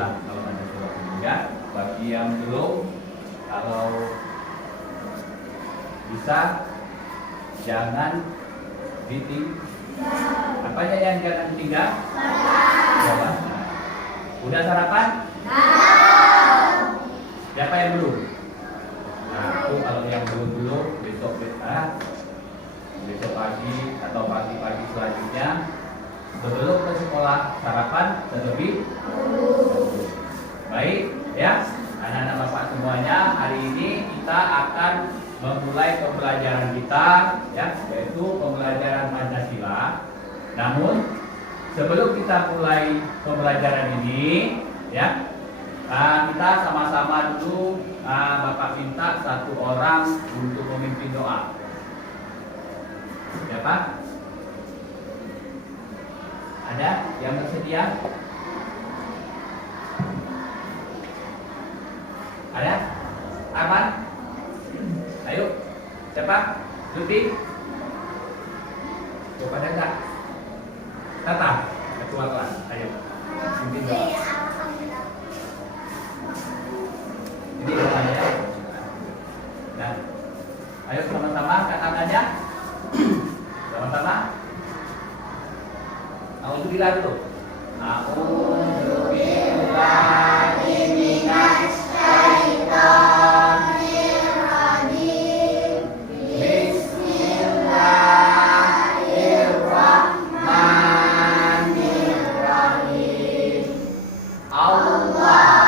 lah kalau ada sesuatu ya. Bagi yang belum, kalau bisa jangan ditinggal. Apanya yang jangan ditinggal? Nah. Udah sarapan? Siapa yang belum? Nah, itu kalau yang belum besok pagi atau pagi-pagi selanjutnya sebelum ke sekolah sarapan terlebih dahulu. Baik ya, anak-anak bapak semuanya, hari ini kita akan memulai pembelajaran kita ya, yaitu pembelajaran Pancasila. Namun sebelum kita mulai pembelajaran ini ya, kita sama-sama dulu Bapak minta satu orang untuk memimpin doa. Siapa? Ada yang bersedia? Ada? Aman? Ayo, siapa? Luti? Coba ada enggak? Tata, ketua kelas. Ayo, pimpin doa. Ini doanya ya. Nah, ayo sama-sama angkat tangannya. Sama-sama. Alhamdulillah dulu. A'udzubillahi minas syaitonir rajim. Bismillahirrahmanirrahim. Allahumma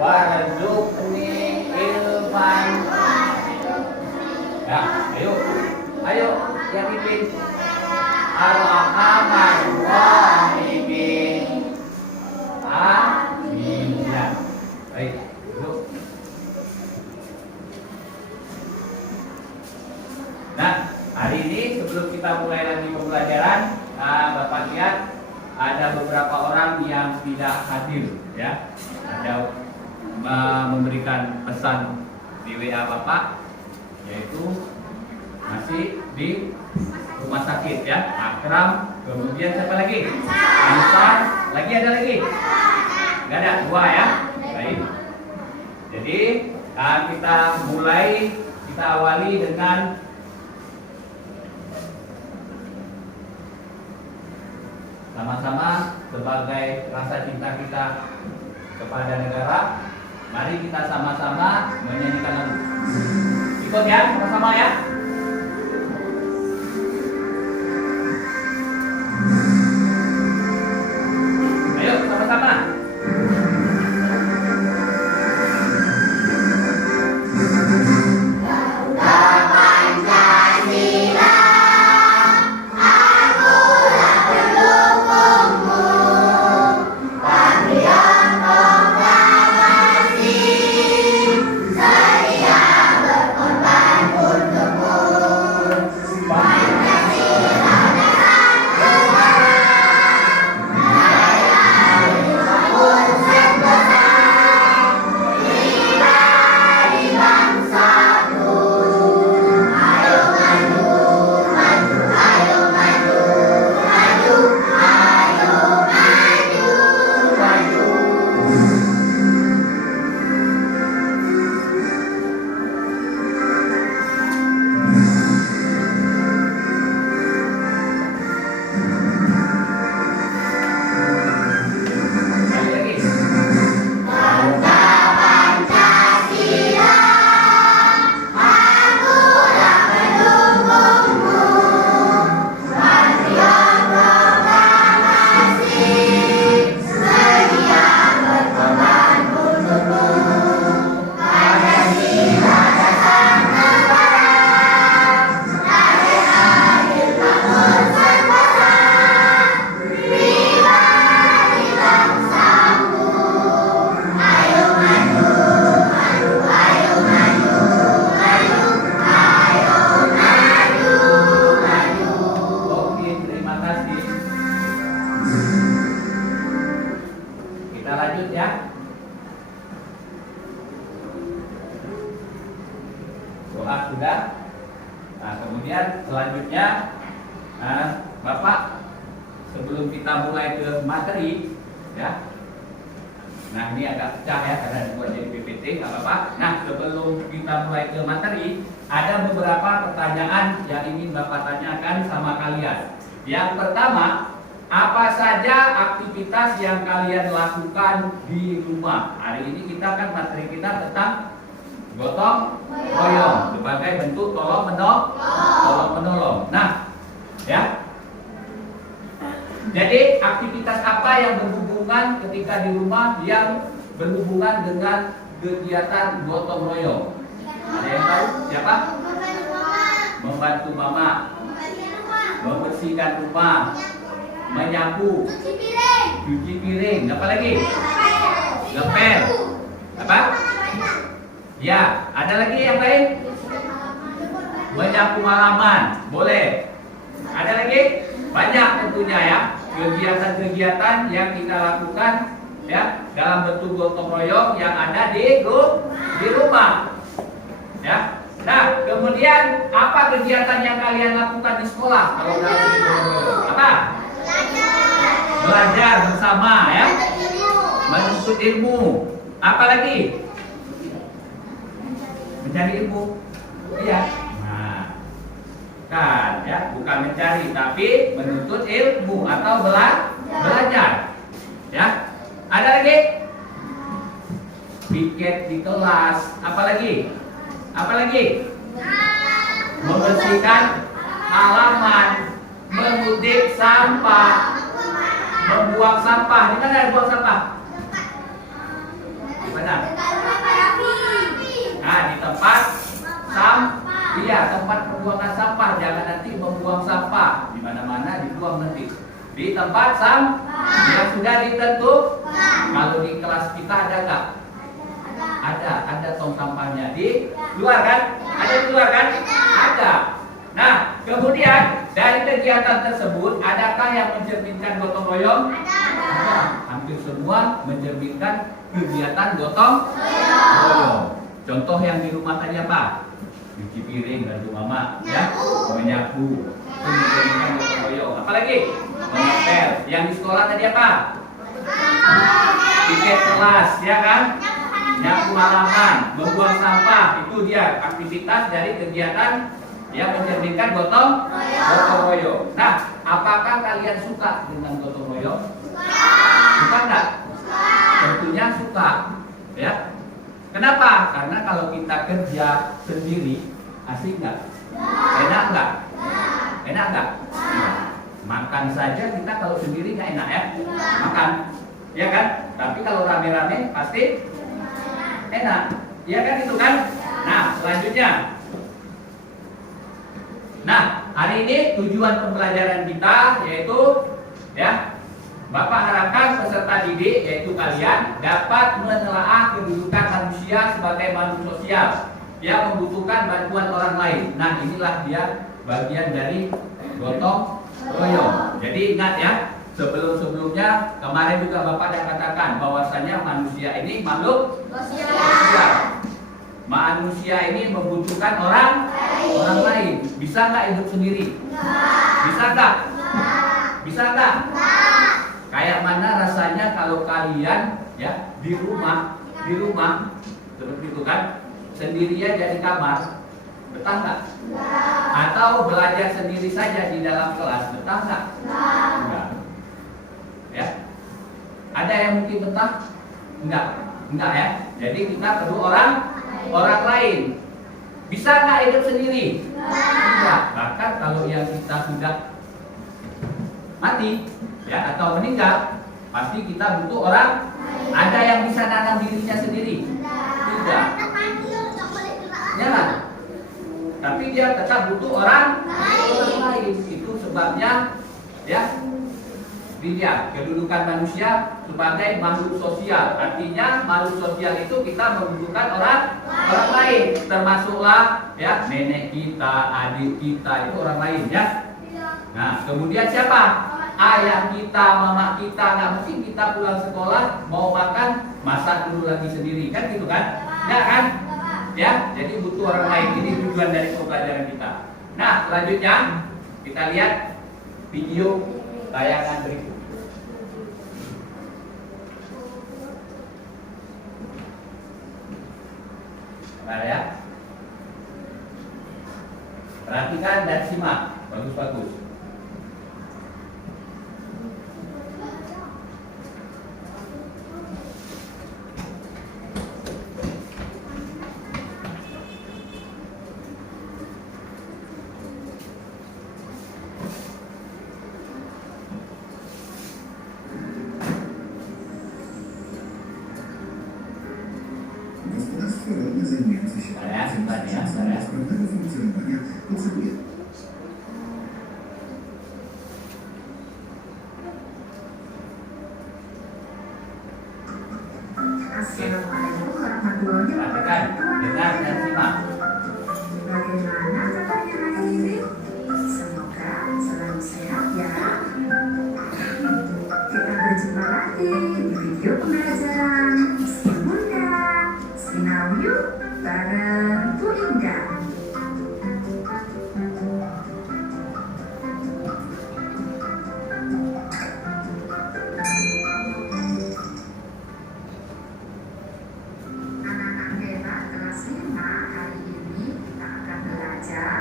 warzuqni ilman. Ya, ayo yang pimpin. Arhamar rahimin. Amin ya. Baik, duduk. Nah, hari ini sebelum kita mulai lagi pembelajaran, Bapak lihat ada beberapa orang yang tidak hadir ya. Ada memberikan pesan di WA Bapak, yaitu masih di rumah sakit ya. Akram, kemudian siapa lagi? Ansar, lagi ada lagi? Nggak ada, dua ya. Baik. Jadi kita awali dengan sama-sama sebagai rasa cinta kita kepada negara. Mari kita sama-sama menyanyikan lagu. Ikut ya, sama-sama ya. Ayo, sama-sama. Saya berkorban untuk kemudian selanjutnya Bapak sebelum kita mulai ke materi, ya. Nah ini agak pecah ya karena dibuat jadi PPT, nggak apa-apa. Nah sebelum kita mulai ke materi, ada beberapa pertanyaan yang ingin Bapak tanyakan sama kalian. Yang pertama, apa saja aktivitas yang kalian lakukan di rumah? Hari ini kita kan materi kita tentang gotong royong sebagai bentuk tolong menolong. Nah, ya. Jadi aktivitas apa yang berhubungan ketika di rumah yang berhubungan dengan kegiatan gotong royong? Ada yang tahu? Siapa? Membantu mama, membersihkan rumah, menyapu, cuci piring, apa lagi? Ngepel, apa? Ya, ada lagi yang lain? Menyapu halaman, boleh. Ada lagi? Banyak tentunya ya. Kegiatan-kegiatan yang kita lakukan ya dalam bentuk gotong royong yang ada di rumah. Ya. Nah, kemudian apa kegiatan yang kalian lakukan di sekolah kalau dalam bentuk gotong royong? Apa? Belajar bersama ya. Menuntut ilmu. Apa lagi? Mencari ilmu. Iya. Kan ya, bukan mencari tapi menuntut ilmu atau belajar. Ya. Ada lagi? Piket di kelas. Apa lagi? Apa lagi? Membersihkan halaman, mengutip sampah, membuang sampah. Di mana ada buang sampah? Di mana? Nah, di tempat iya, tempat pembuangan sampah. Jangan nanti membuang sampah di mana-mana dibuang nanti. Di tempat yang sudah ditentukan. Kalau di kelas kita ada nggak? Ada tong sampahnya di luar kan? Ada di luar kan? Ada. Nah, kemudian dari kegiatan tersebut adakah yang mencerminkan gotong royong? Ada. Hampir semua mencerminkan kegiatan gotong royong. Contoh yang di rumah tadi apa? Cuci piring, bantu mama, ya, menyapu, mencerminkan gotong royong. Apalagi? Mengepel. Yang di sekolah tadi apa? Piket kelas, ya kan? Nyapu halaman, membuang sampah. Itu dia aktivitas dari kegiatan yang mencerminkan gotong royong. Nah, apakah kalian suka dengan gotong royong? Suka nggak? Tentunya suka, ya. Kenapa? Karena kalau kita kerja sendiri, asik nggak? Enak nggak? Enak nggak? Makan saja kita kalau sendiri nggak enak ya? Makan, ya kan? Tapi kalau rame-rame pasti enak, ya kan itu kan? Nah, selanjutnya. Nah, hari ini tujuan pembelajaran kita yaitu, ya, Bapak harapkan peserta didik yaitu kalian dapat menelaah kedudukan manusia sebagai makhluk sosial yang membutuhkan bantuan orang lain. Nah, inilah dia bagian dari gotong royong. Jadi ingat ya, sebelumnya kemarin juga Bapak sudah katakan bahwasanya manusia ini makhluk sosial. Manusia ini membutuhkan orang lain. Bisa nggak hidup sendiri? Bisa nggak? Bisa nggak? Kayak mana rasanya kalau kalian ya di rumah seperti itu kan, sendirian jadi kamar, betah nggak? Atau belajar sendiri saja di dalam kelas, betah nggak? Enggak. Ya, ada yang mungkin betah? Enggak ya. Jadi kita perlu orang lain. Bisa nggak hidup sendiri? Enggak. Bahkan kalau yang kita sudah mati ya atau meninggal, pasti kita butuh orang. Ada yang bisa nanam dirinya sendiri? Tidak. Jangan. Tapi dia tetap butuh orang lain. Itu sebabnya ya, dilihat kedudukan manusia sebagai makhluk sosial. Artinya makhluk sosial itu kita membutuhkan orang lain, termasuklah ya nenek kita, adik kita itu orang lain ya. Nah, kemudian siapa? Ayah kita, mama kita. Nggak mungkin kita pulang sekolah mau makan masak dulu lagi sendiri kan gitu kan? Nggak kan? Ya, jadi butuh orang lain. Ini tujuan dari pembelajaran kita. Nah, selanjutnya kita lihat video tayangan berikut. Nah, ya. Perhatikan dan simak, bagus-bagus. Gospodarstwo rolne zajmujące się sprawnego funkcjonowania potrzebuje Assalamualaikum warahmatullahi Perhatikan, dengar dan simak. Bagaimana kabarnya hari ini? Semoga selalu sehat ya. Kita berjumpa lagi di video pembelajaran Meski Bunda Sinau Yuk bareng Bu Indah. Anak-anak hebat kelas 5, hari ini kita akan belajar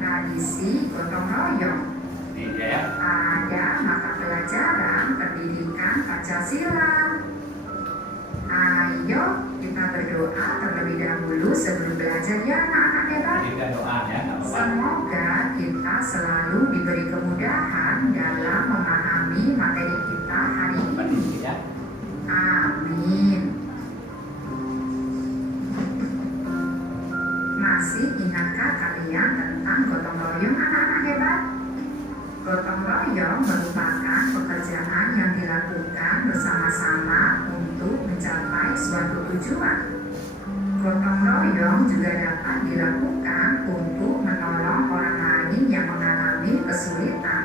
tradisi gotong royong. Ini dia ya. Pada mata pelajaran pendidikan Pancasila. Ayo kita berdoa terlebih dahulu sebelum belajar ya anak-anak hebat. Berikan doa ya, nggak apa-apa. Semoga kita selalu diberi kemudahan dalam memahami materi kita hari ini. Pendidik ya. Amin. Masih ingatkah kalian tentang gotong royong anak-anak hebat? Gotong royong merupakan pekerjaan yang dilakukan bersama-sama untuk mencapai suatu tujuan. Gotong royong juga dapat dilakukan untuk menolong orang lain yang mengalami kesulitan.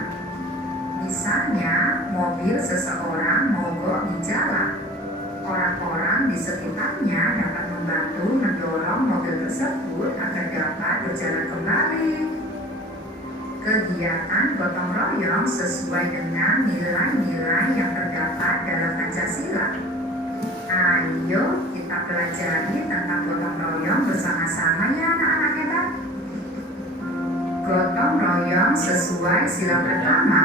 Misalnya, mobil seseorang mogok di jalan. Orang-orang di sekitarnya dapat membantu mendorong mobil tersebut agar dapat berjalan kembali. Kegiatan gotong royong sesuai dengan nilai-nilai yang terdapat dalam Pancasila. Ayo kita pelajari tentang gotong royong bersama-sama ya anak-anak hebat. Gotong royong sesuai sila pertama.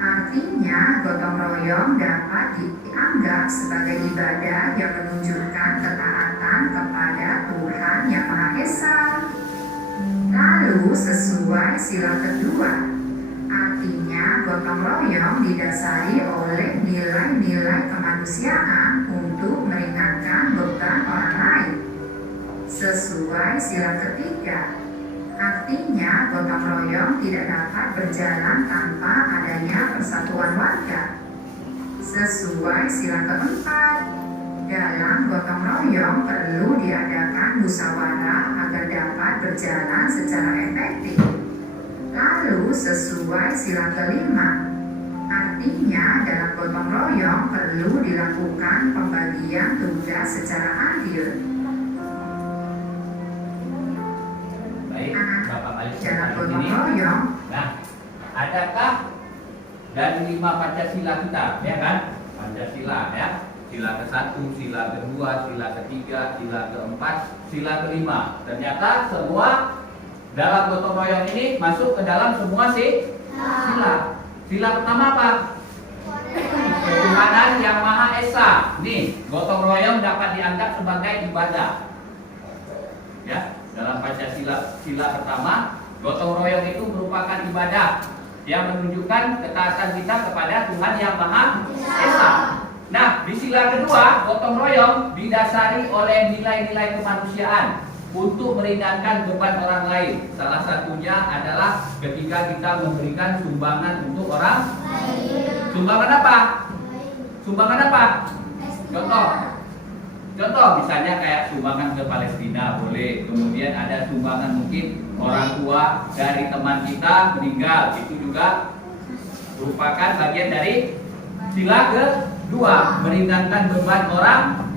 Artinya gotong royong dapat dianggap sebagai ibadah yang menunjukkan ketaatan kepada Tuhan Yang Maha Esa. Lalu sesuai sila kedua, artinya gotong royong didasari oleh nilai-nilai kemanusiaan untuk meringankan beban orang lain. Sesuai sila ketiga, artinya gotong royong tidak dapat berjalan tanpa adanya persatuan warga. Sesuai sila keempat, dalam gotong royong perlu diadakan musyawarah agar dapat berjalan secara efektif. Lalu sesuai sila kelima, artinya dalam gotong royong perlu dilakukan pembagian tugas secara adil. Baik, Bapak Alisya Dalam hari gotong ini. royong, Nah, adakah dari 5 Pancasila kita, ya kan? Pancasila ya. Sila ke-1, sila ke-2, sila ke-3, sila ke-4, sila ke-5. Ternyata semua dalam gotong royong ini masuk ke dalam semua sila. Sila pertama apa? Ketuhanan Yang Maha Esa. Nih, gotong royong dapat dianggap sebagai ibadah. Ya, dalam Pancasila sila pertama, gotong royong itu merupakan ibadah yang menunjukkan ketaatan kita kepada Tuhan Yang Maha Esa. Nah, di sila kedua, gotong royong didasari oleh nilai-nilai kemanusiaan untuk meringankan beban orang lain. Salah satunya adalah ketika kita memberikan sumbangan untuk orang lain. Sumbangan apa? Sumbangan apa? Contoh misalnya kayak sumbangan ke Palestina boleh. Kemudian ada sumbangan mungkin orang tua dari teman kita meninggal, itu juga merupakan bagian dari sila kedua, meringankan beban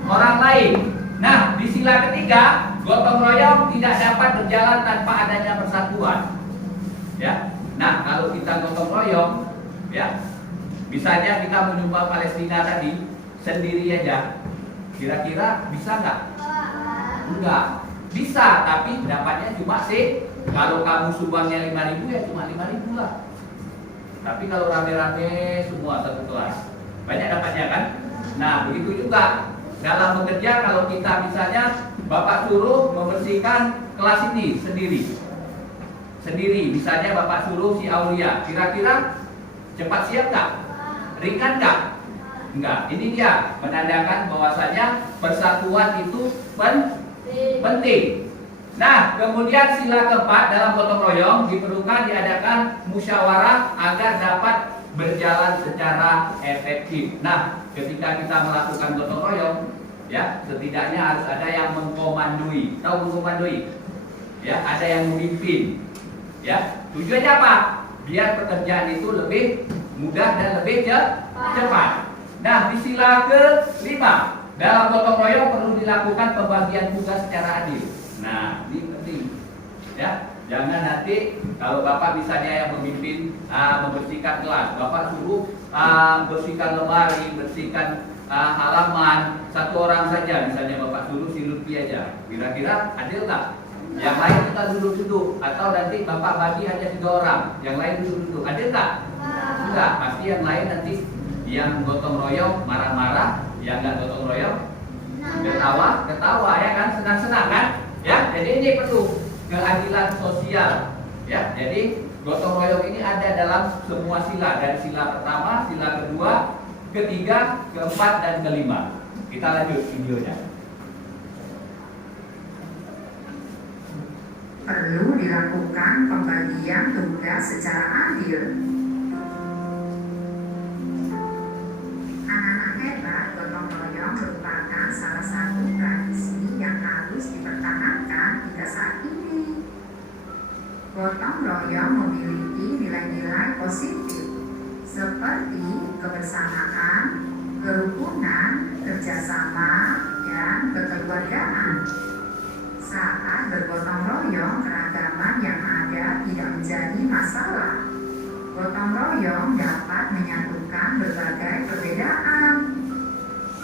orang lain. Nah, di sila ketiga, gotong royong tidak dapat berjalan tanpa adanya persatuan. Nah, kalau kita gotong royong, ya, misalnya kita menyumbang Palestina tadi sendiri aja, kira-kira bisa nggak? Enggak. Bisa, tapi dapatnya cuma sih. Kalau kamu sumbangnya 5.000 ya cuma 5.000 lah. Tapi kalau rame-rame semua satu kelas, banyak dapatnya kan? Nah, begitu juga dalam bekerja, kalau kita misalnya Bapak suruh membersihkan kelas ini sendiri, misalnya Bapak suruh si Aulia, kira-kira cepat siap nggak? Ringan nggak? Enggak. Ini dia menandakan bahwasanya persatuan itu penting. Nah, kemudian sila keempat dalam gotong royong diperlukan diadakan musyawarah agar dapat berjalan secara efektif. Nah, ketika kita melakukan gotong royong, ya, setidaknya harus ada yang mengkomandoi. Tahu mengkomandoi? Ya, ada yang memimpin. Ya, tujuannya apa? Biar pekerjaan itu lebih mudah dan lebih cepat. Nah, di sila ke-5 dalam gotong royong perlu dilakukan pembagian tugas secara adil. Nah, ini penting. Ya, jangan nanti kalau Bapak misalnya yang memimpin membersihkan kelas, Bapak suruh bersihkan lemari, bersihkan halaman satu orang saja, misalnya Bapak suruh si Lutfi aja. Kira-kira adil nggak? Yang lain kita duduk-duduk, atau nanti Bapak bagi hanya 3 orang, yang lain duduk-duduk. Adil nggak? Enggak, pasti yang lain nanti yang gotong royong marah-marah, yang nggak gotong royong ketawa ya kan, senang-senang kan? Ya, jadi ini perlu keadilan sosial. Ya, jadi gotong royong ini ada dalam semua sila, dari sila pertama, sila kedua, ketiga, keempat, dan kelima. Kita lanjut videonya. Perlu dilakukan pembagian tugas secara adil. Anak-anak hebat gotong royong merupakan salah satu tradisi yang harus dipertahankan hingga saat ini. Gotong royong memiliki nilai-nilai positif seperti kebersamaan, kerukunan, kerjasama, dan kekeluargaan. Saat bergotong royong, keragaman yang ada tidak menjadi masalah. Gotong royong dapat menyatukan berbagai perbedaan.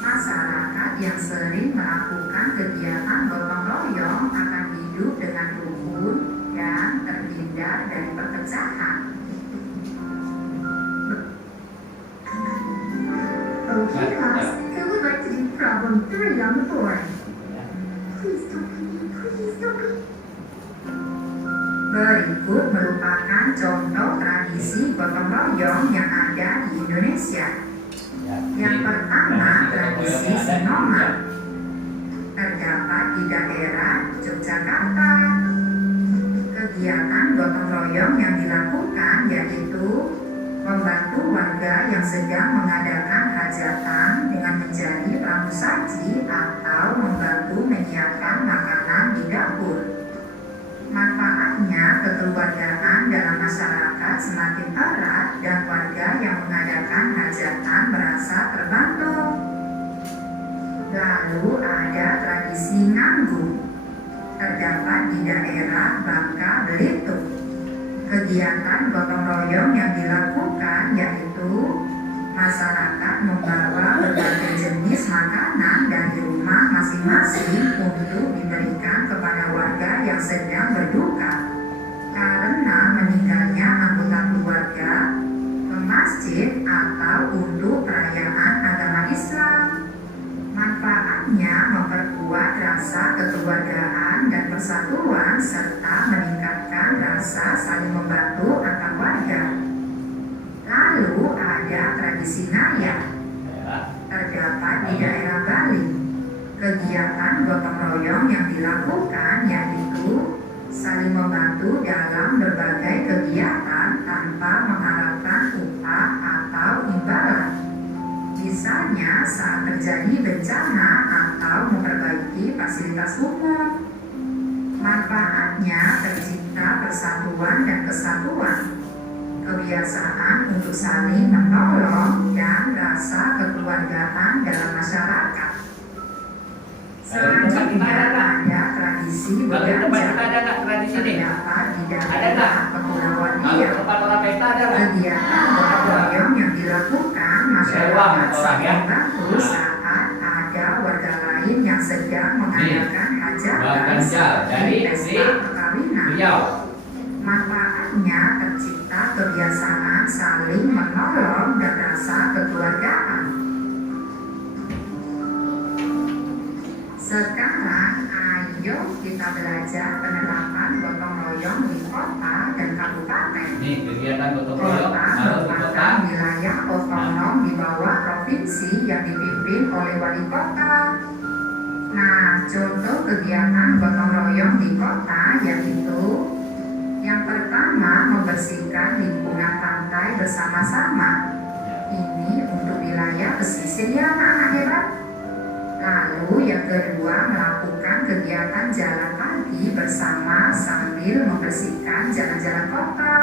Masyarakat yang sering melakukan kegiatan gotong royong akan hidup dengan rukun dan terhindar dari perpecahan. Okay, class, who would like to do problem 3 on the board? Please don't be me, please don't be. Berikut merupakan contoh tradisi gotong royong yang ada di Indonesia. Yang pertama, tradisi Sinoman, terdapat di daerah Yogyakarta. Kegiatan gotong royong yang dilakukan yaitu membantu warga yang sedang mengadakan hajatan dengan menjadi pramusaji atau membantu menyiapkan makanan di dapur. Manfaatnya, kekeluargaan dalam masyarakat semakin erat dan warga yang mengadakan hajatan merasa terbantu. Lalu ada tradisi nganggu, terdapat di daerah Bangka Belitung. Kegiatan gotong royong yang dilakukan yaitu masyarakat membawa berbagai jenis makanan dari rumah masing-masing untuk diberikan kepada warga yang sedang berduka karena meninggalnya anggota keluarga, ke masjid atau untuk perayaan agama Islam. Manfaatnya memperkuat rasa kekeluargaan dan persatuan serta meningkatkan rasa saling membantu antar warga. Lalu ada tradisi Ngayah, terdapat di daerah Bali. Kegiatan gotong royong yang dilakukan yaitu saling membantu dalam berbagai kegiatan tanpa mengharapkan upah atau imbalan. Misalnya saat terjadi bencana atau memperbaiki fasilitas umum. Manfaatnya tercipta persatuan dan kesatuan, kebiasaan untuk saling menolong, dan rasa kekeluargaan dalam masyarakat. Selanjutnya ada tradisi Kalau berganja, ada nggak tradisi ini? terdapat di Ada daerah nggak? Kepulauan Kalau Riau. tempat orang pesta ada nggak? Kegiatan gotong royong yang dilakukan masyarakat orang ya. membantu saat ada warga lain yang sedang mengadakan hajatan Ganjal dari pesta perkawinan. beliau. Manfaatnya tercipta kebiasaan saling menolong dan rasa kekeluargaan. Sekarang ayo kita belajar penerapan gotong royong di kota dan kabupaten. Nih kegiatan gotong royong Kota kalau di kota. merupakan wilayah otonom di bawah provinsi yang dipimpin oleh wali kota. Nah, contoh kegiatan gotong royong di kota yaitu yang pertama, membersihkan lingkungan pantai bersama-sama. Ini untuk wilayah pesisir ya anak-anak hebat. Lalu yang kedua, melakukan kegiatan jalan pagi bersama sambil membersihkan jalan-jalan kota.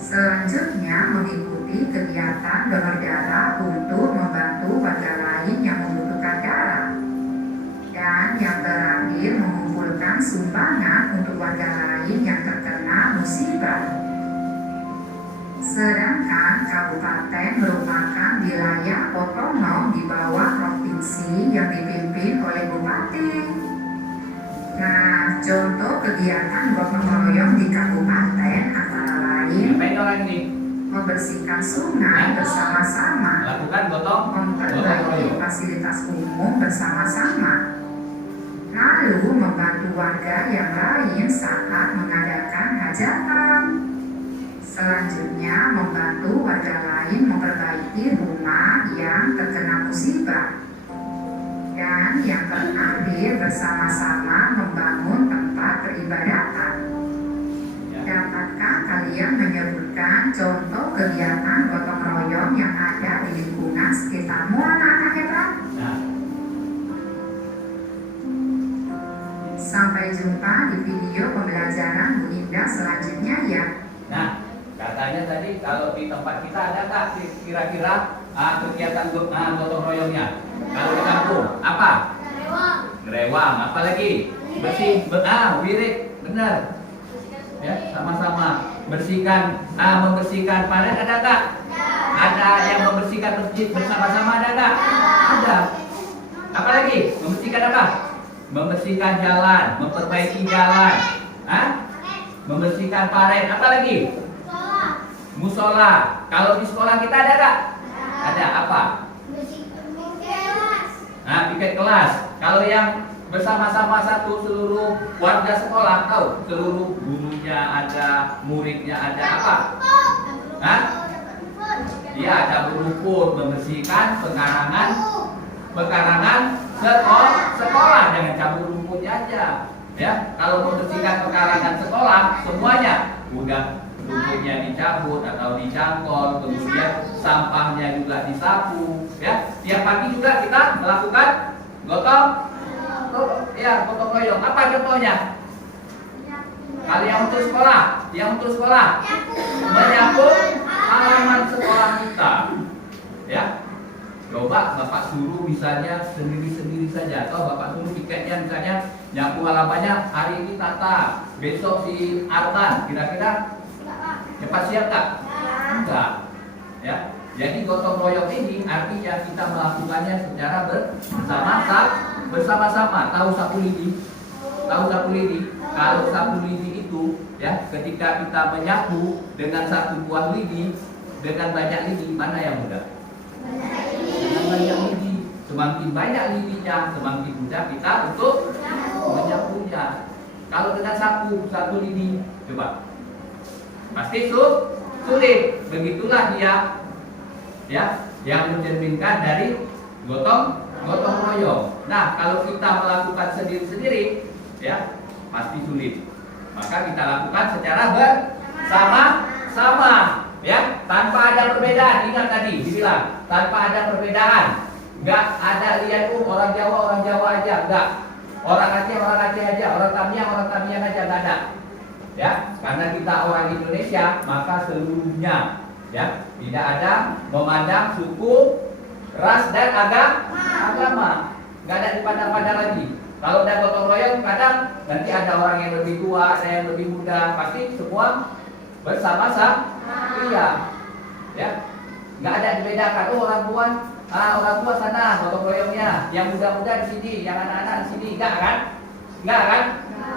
Selanjutnya, mengikuti kegiatan donor darah untuk membantu warga lain yang membutuhkan darah. Dan yang terakhir, mengumpulkan sumbangan untuk warga lain yang terkena musibah. Sedangkan kabupaten merupakan wilayah otonom di bawah provinsi yang dipimpin oleh bupati. Nah, contoh kegiatan gotong royong di kabupaten antara lain Ngapain orang ini? membersihkan sungai bersama-sama, Lakukan gotong memperbaiki royong. fasilitas umum bersama-sama, lalu membantu warga yang lain saat mengadakan hajatan. Selanjutnya, membantu warga lain memperbaiki rumah yang terkena musibah. Dan yang terakhir, bersama-sama membangun tempat peribadatan. Dapatkah kalian menyebutkan contoh kegiatan gotong royong yang ada di lingkungan sekitarmu, anak-anak hebat? Nah, Sampai jumpa di video pembelajaran Bu Indah selanjutnya ya. nah, katanya tadi kalau di tempat kita ada nggak kira-kira kegiatan gotong royongnya? Kalau di kampung apa? Ngerewang, apa lagi? Bersih, wirid, benar. Ya, sama-sama bersihkan, membersihkan panen ada nggak? Ada yang membersihkan masjid bersama-sama ada nggak? Ada. Apa lagi? Membersihkan apa? Membersihkan jalan, memperbaiki jalan, membersihkan paren. Apa lagi? Musola. Kalau di sekolah kita ada nggak? Ada apa? Piket kelas. Kalau yang bersama-sama satu seluruh warga sekolah tahu, seluruh gurunya ada, muridnya ada apa? Iya, ada berumput, membersihkan pekarangan sekolah, jangan cabut rumputnya aja. Ya, kalau membersihkan pekarangan sekolah semuanya udah rumputnya dicabut atau dicangkol, kemudian sampahnya juga disapu. Ya, tiap pagi juga kita melakukan gotong royong. Apa contohnya? Kali yang untuk sekolah, menyapu halaman sekolah kita. Ya, coba Bapak suruh misalnya sendiri-sendiri saja, atau Bapak suruh piketnya misalnya nyapu halamannya hari ini Tata, besok si Arman, kira-kira cepat siap tak? Enggak. Ya. Jadi gotong royong ini artinya kita melakukannya secara bersama-sama. Tahu sapu lidi? Kalau sapu lidi itu ya, ketika kita menyapu dengan satu buah lidi, dengan banyak lidi, mana yang mudah? Banyak lidi. Semakin banyak lidinya, semakin mudah kita untuk menyapunya. Kalau dengan satu lidi, coba. Pasti sulit. Begitulah dia, ya, yang mencerminkan dari gotong royong. Nah, kalau kita melakukan sendiri-sendiri, ya, pasti sulit. Maka kita lakukan secara bersama-sama, ya, tanpa ada perbedaan. Ingat tadi dibilang tanpa ada perbedaan. Enggak ada lihat orang Jawa aja, enggak. Orang Aceh aja, orang Tamiang aja, enggak ada. Ya, karena kita orang Indonesia, maka seluruhnya, ya, tidak ada memandang suku, ras dan agama. Enggak ada dipandang-pandang lagi. Kalau udah gotong royong, kadang nanti ada orang yang lebih tua, ada yang lebih muda, pasti semua bersama-sama. Iya. Ya. Nggak ada dibedakan. Oh, orang tua sana gotong royongnya, yang muda-muda di sini, yang anak-anak di sini. Enggak kan? Enggak kan?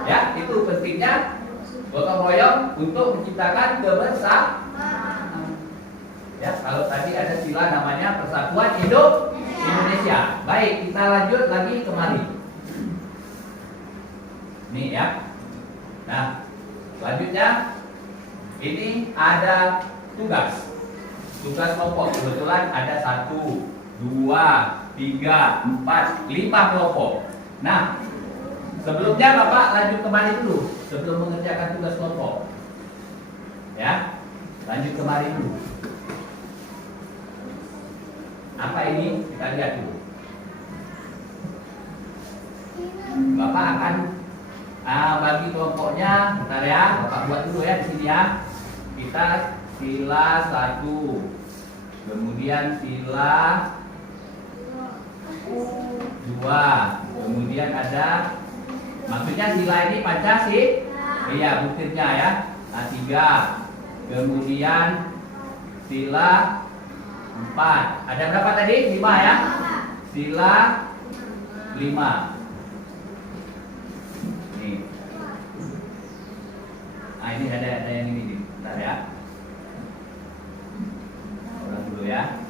Ya, itu pentingnya gotong royong untuk menciptakan kebersamaan. Ya, kalau tadi ada sila namanya Persatuan Indonesia. Baik, kita lanjut lagi kemari. Nih ya. Nah, selanjutnya ini ada tugas kelompok. Kebetulan ada 1, 2, 3, 4, 5 kelompok. Nah, sebelumnya Bapak lanjut kembali dulu sebelum mengerjakan tugas kelompok. Ya, lanjut kembali dulu. Apa ini? Kita lihat dulu. Bapak akan bagi kelompoknya. Bentar ya, Bapak buat dulu ya di sini ya. Kita sila 1, kemudian sila 2, kemudian ada, maksudnya sila ini Pancasila. Iya, buktinya ya. Nah, 3, kemudian sila 4. Ada berapa tadi? 5 ya. Sila 5. Nih. Nah, ini ada yang ini nih. Bentar ya. Ulang dulu ya.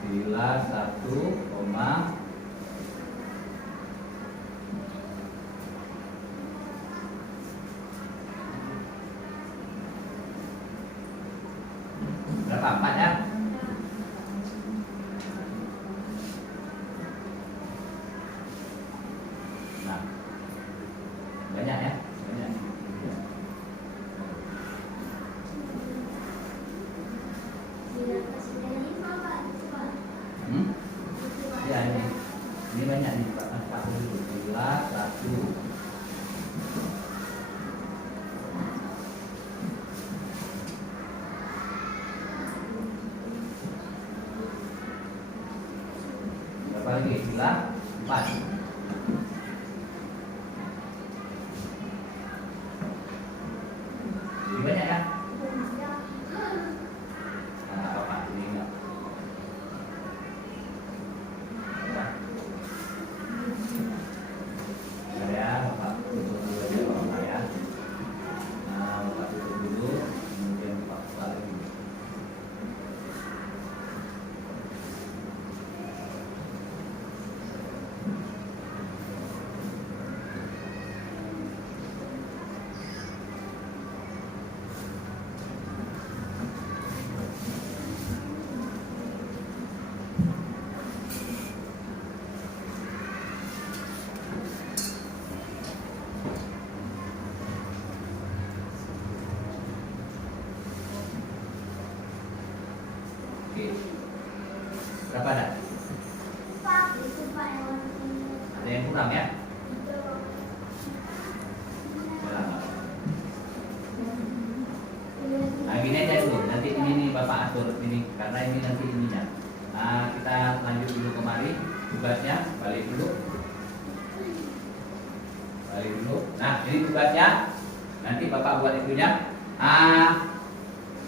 Sila 1, berapa? 4 ya. Nah, banyak ya, banyak. Ya ini banyak nih Pak. Sila 1. Berapa lagi? Sila 4. Jadi banyak ya. Nah, apa ini enggak? Ya, Bapak tutup dulu aja Bapak ya. Nah, Bapak tutup dulu, kemudian Bapak buka lagi. Oke. Berapa ada? Ada yang kurang ya? Nah, gini aja dulu. Nanti ini nih Bapak atur ini karena ini nanti ininya. Nah, kita lanjut dulu kemari tugasnya. Balik dulu. Nah, ini tugasnya. Nanti Bapak buat itunya.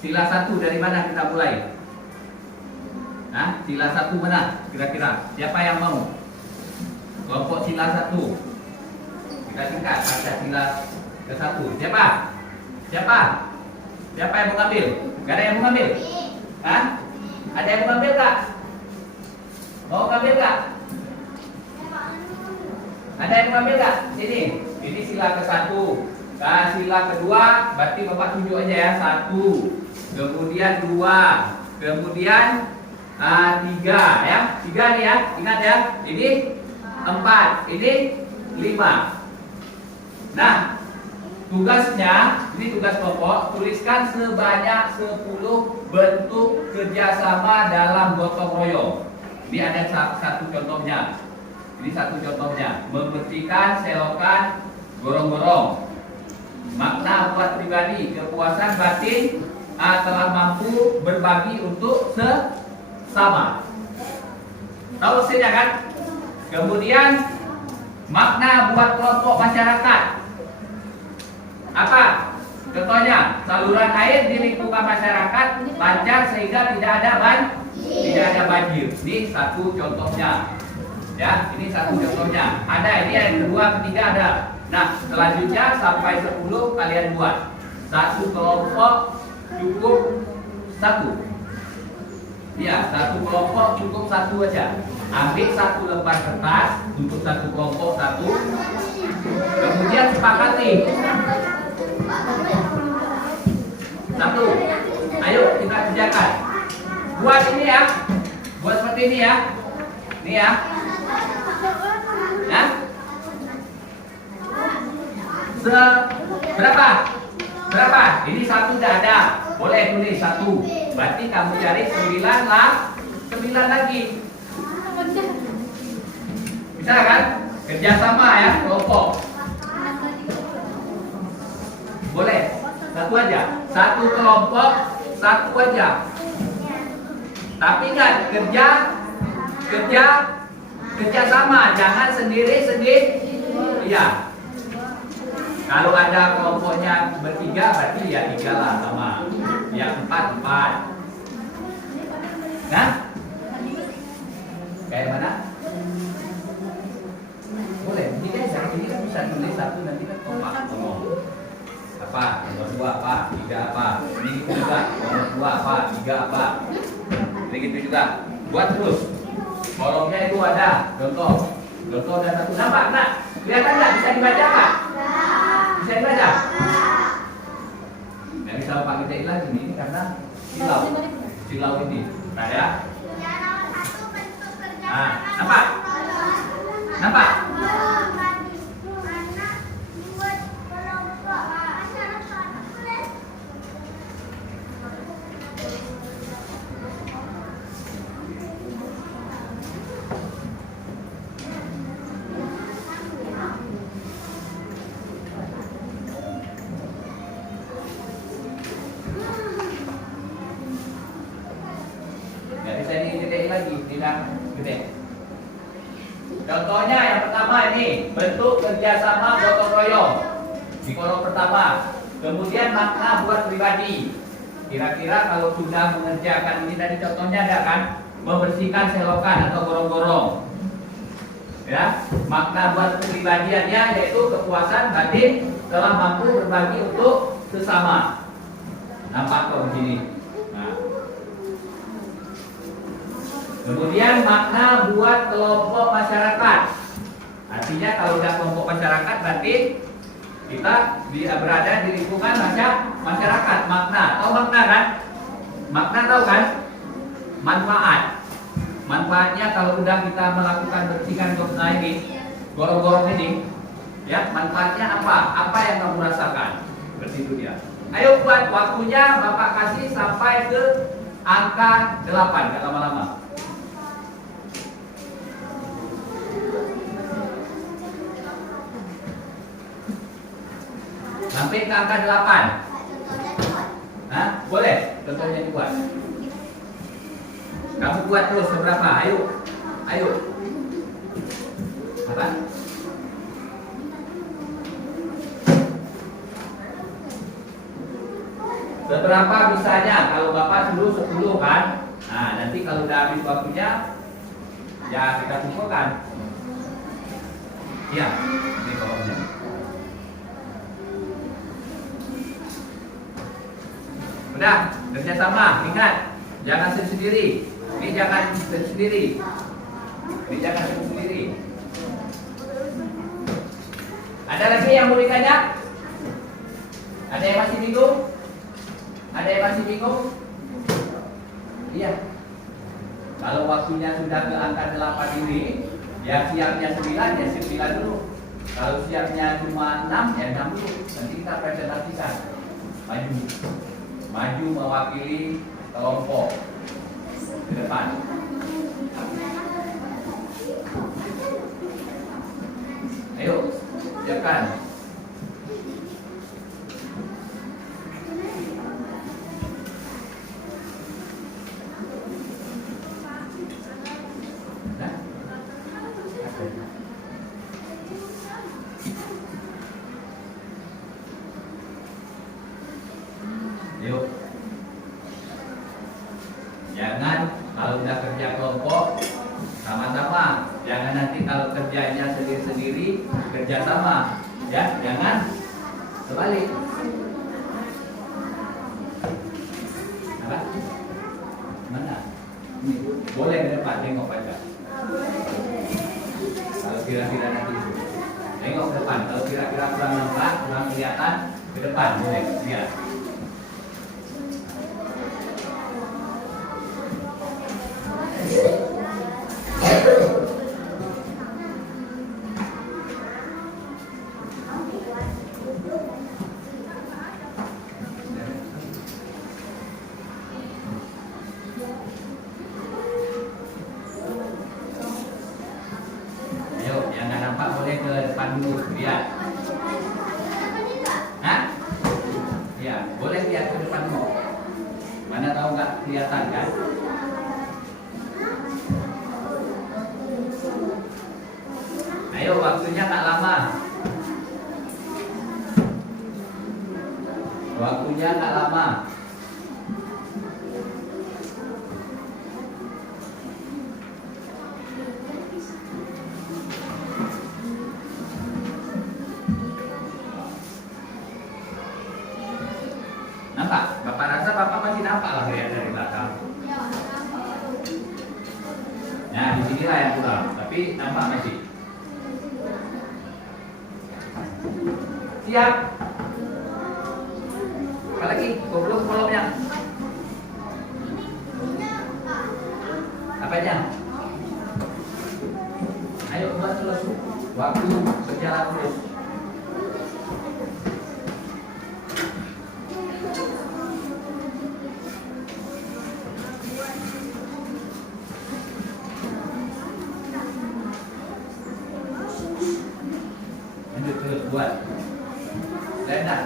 Sila 1 dari mana kita mulai? Nah, sila 1 mana kira-kira? Siapa yang mau? Kelompok sila 1. Kita singkat baca sila ke-1. Siapa? Siapa yang mau ngambil? Gak ada yang mau ngambil? Hah? Ada yang mau ngambil gak? Mau ngambil gak? Ada yang mau ngambil gak? Ini sila ke-1. Nah, sila kedua berarti Bapak tunjuk aja ya. 1, kemudian 2, kemudian 3 ya. 3 nih ya. Ingat ya. Ini 4, ini 5. Nah, tugasnya, ini tugas kelompok, tuliskan sebanyak 10 bentuk kerjasama dalam gotong royong. Ini ada satu contohnya. Membersihkan selokan gorong-gorong. Makna buat pribadi, kepuasan batin telah mampu berbagi untuk sesama. Tahu maksudnya kan? Kemudian makna buat kelompok masyarakat. Apa? Contohnya, saluran air di lingkungan masyarakat lancar sehingga tidak ada banjir. Ini satu contohnya. Ya, ini satu contohnya. Ada ini yang kedua, ketiga ada. Nah, selanjutnya sampai 10 kalian buat. Satu kelompok cukup satu. Ya, satu kelompok cukup satu aja. Ambil satu lembar kertas untuk satu kelompok satu. Kemudian sepakati. Satu. Ayo kita kerjakan. Buat ini ya. Buat seperti ini ya. Ini ya. Ya. Berapa? Berapa? Ini satu tidak ada. Boleh tulis satu. Berarti kamu cari 9 lah. 9 lagi. Bisa kan? Kerjasama ya, kelompok. Boleh. Satu aja. Satu kelompok, satu aja. Tapi kan kerja sama, jangan sendiri. Iya. Kalau ada kelompoknya bertiga, berarti ya 3 lah sama. Yang 4. Nah, kayak mana? Boleh. Ini kan bisa tulis satu nanti kan kompak ngomong. Apa? Nomor 2 apa? 3 apa? Ini gitu juga. Nomor 2 apa? 3 apa? Ini gitu juga. Buat terus. Kolomnya itu ada. Contoh ada satu nama. Nah, kelihatan nggak? Bisa dibaca nggak? Bisa dibaca? Nggak bisa pakai teilah ini karena silau ini. Nah ya. Nah, nampak? Gede. Contohnya yang pertama ini bentuk kerjasama gotong royong di kolom pertama. Kemudian makna buat pribadi. Kira-kira kalau sudah mengerjakan ini tadi contohnya ada kan membersihkan selokan atau gorong-gorong. Ya, makna buat kepribadiannya yaitu kepuasan batin telah mampu berbagi untuk sesama. Nampak kok di sini. Kemudian makna buat kelompok masyarakat. Artinya kalau udah kelompok masyarakat berarti kita berada di lingkungan masyarakat. Makna, tahu makna kan? Makna tahu kan? Manfaat. Manfaatnya kalau udah kita melakukan bersihkan gorong-gorong ini, ya manfaatnya apa? Apa yang kamu rasakan? Seperti itu dia. Ayo buat waktunya Bapak kasih sampai ke angka 8, gak lama-lama. Sampai ke angka 8. Hah? Boleh? Contohnya dibuat. Kamu buat terus seberapa? Ayo. Apa? Seberapa bisanya? Kalau Bapak suruh 10 kan? Nah, nanti kalau udah habis waktunya ya kita kumpulkan. Iya, ini kolomnya. Udah, kerjasama, ingat, jangan sendiri. Ini jangan sendiri. Ada lagi yang mau ditanya? Ada yang masih bingung? Iya. Kalau waktunya sudah ke angka 8 ini, ya siapnya 9, ya 9 dulu. Kalau siapnya cuma 6, ya 6 dulu. Nanti kita presentasikan. Maju mewakili kelompok ke depan. Ayo, siapkan. Jangan kalau udah kerja kelompok sama-sama. Jangan nanti kalau kerjanya sendiri-sendiri kerja sama. Ya, jangan sebalik. Apa? Mana? Ini. Boleh ke depan tengok aja. Kalau kira-kira nanti tengok ke depan. Kalau kira-kira kurang nampak, kurang kelihatan, ke depan boleh lihat. Ayo, yang nggak nampak boleh ke depan dulu, lihat. Hah? Ya, boleh lihat ke depan dulu. Mana tahu nggak kelihatan kan? Ayo, waktunya tak lama. Waktunya tak lama. Nampak? Bapak rasa Bapak masih nampak lah ya dari belakang. Nah, di sinilah yang kurang, tapi nampak masih. Siap. Apa lagi? Kolom-kolomnya. Apanya? Ayo buat terus. Waktu berjalan terus. Lanjut terus buat. Enak.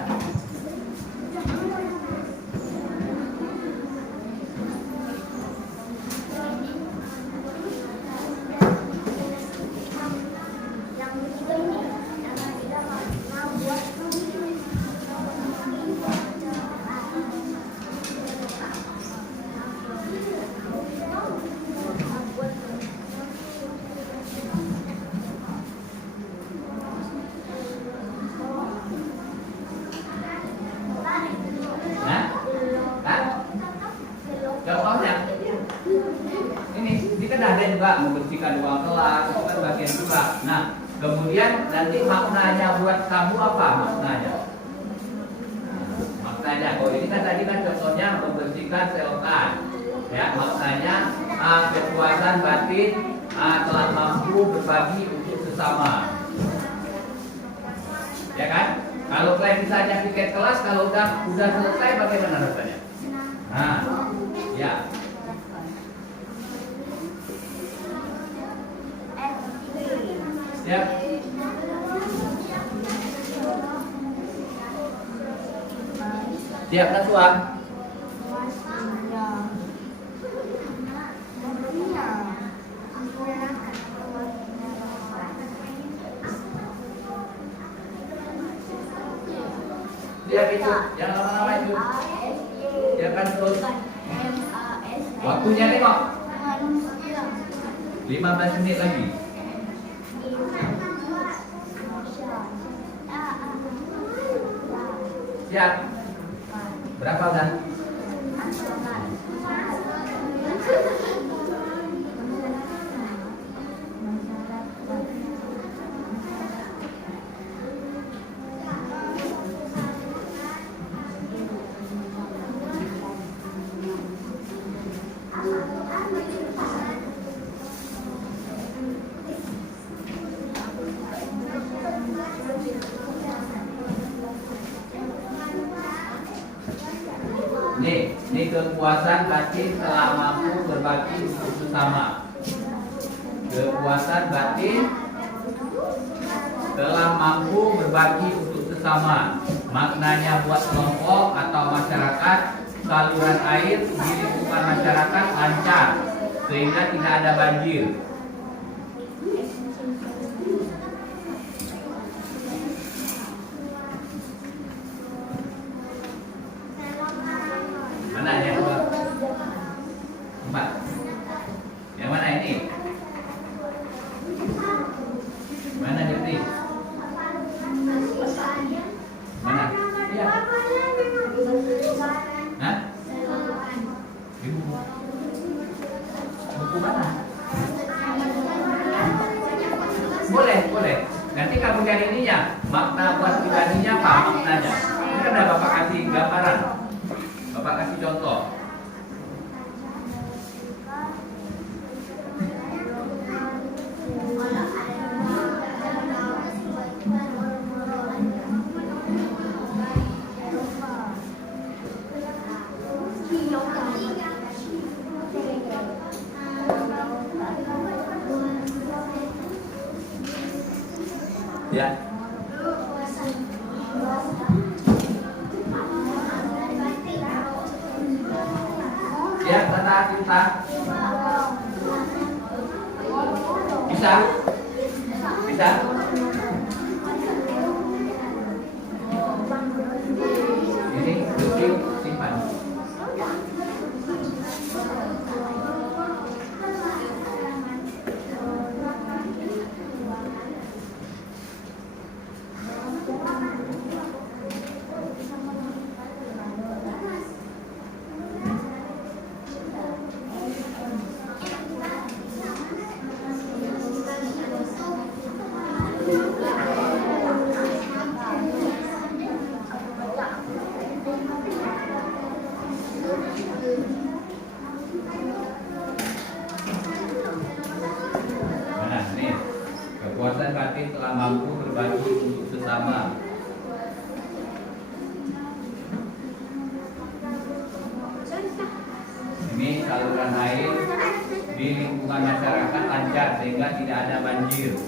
Contohnya, ini kan ada juga membersihkan ruang kelas, itu kan bagian juga. Nah, kemudian nanti maknanya buat kamu apa maknanya? Maknanya, oh ini kan tadi kan contohnya membersihkan selokan, ya maknanya kepuasan batin telah mampu berbagi untuk sesama, ya kan? Kalau kalian misalnya tiket kelas, kalau udah selesai bagaimana rasanya? Nah, ya. Siap. Siap Naswa? Siap itu, yang lama-lama itu. Siapkan terus. Waktunya tengok. 15 menit lagi. Siap. Berapa udah? Ini kepuasan batin telah mampu berbagi untuk sesama. Kepuasan batin telah mampu berbagi untuk sesama. Maknanya buat kelompok atau masyarakat, saluran air di lingkungan masyarakat lancar sehingga tidak ada banjir. Mana yang yang ininya, makna buat pribadinya apa maknanya? Ini kan ada Bapak kasih gambaran, Bapak kasih contoh. Ya. Ya, tata kita. Bisa? Bisa? Ini review simpan. Nah, nih kekuatan batin telah mampu berbagi untuk sesama. Ini saluran air di lingkungan masyarakat lancar sehingga tidak ada banjir.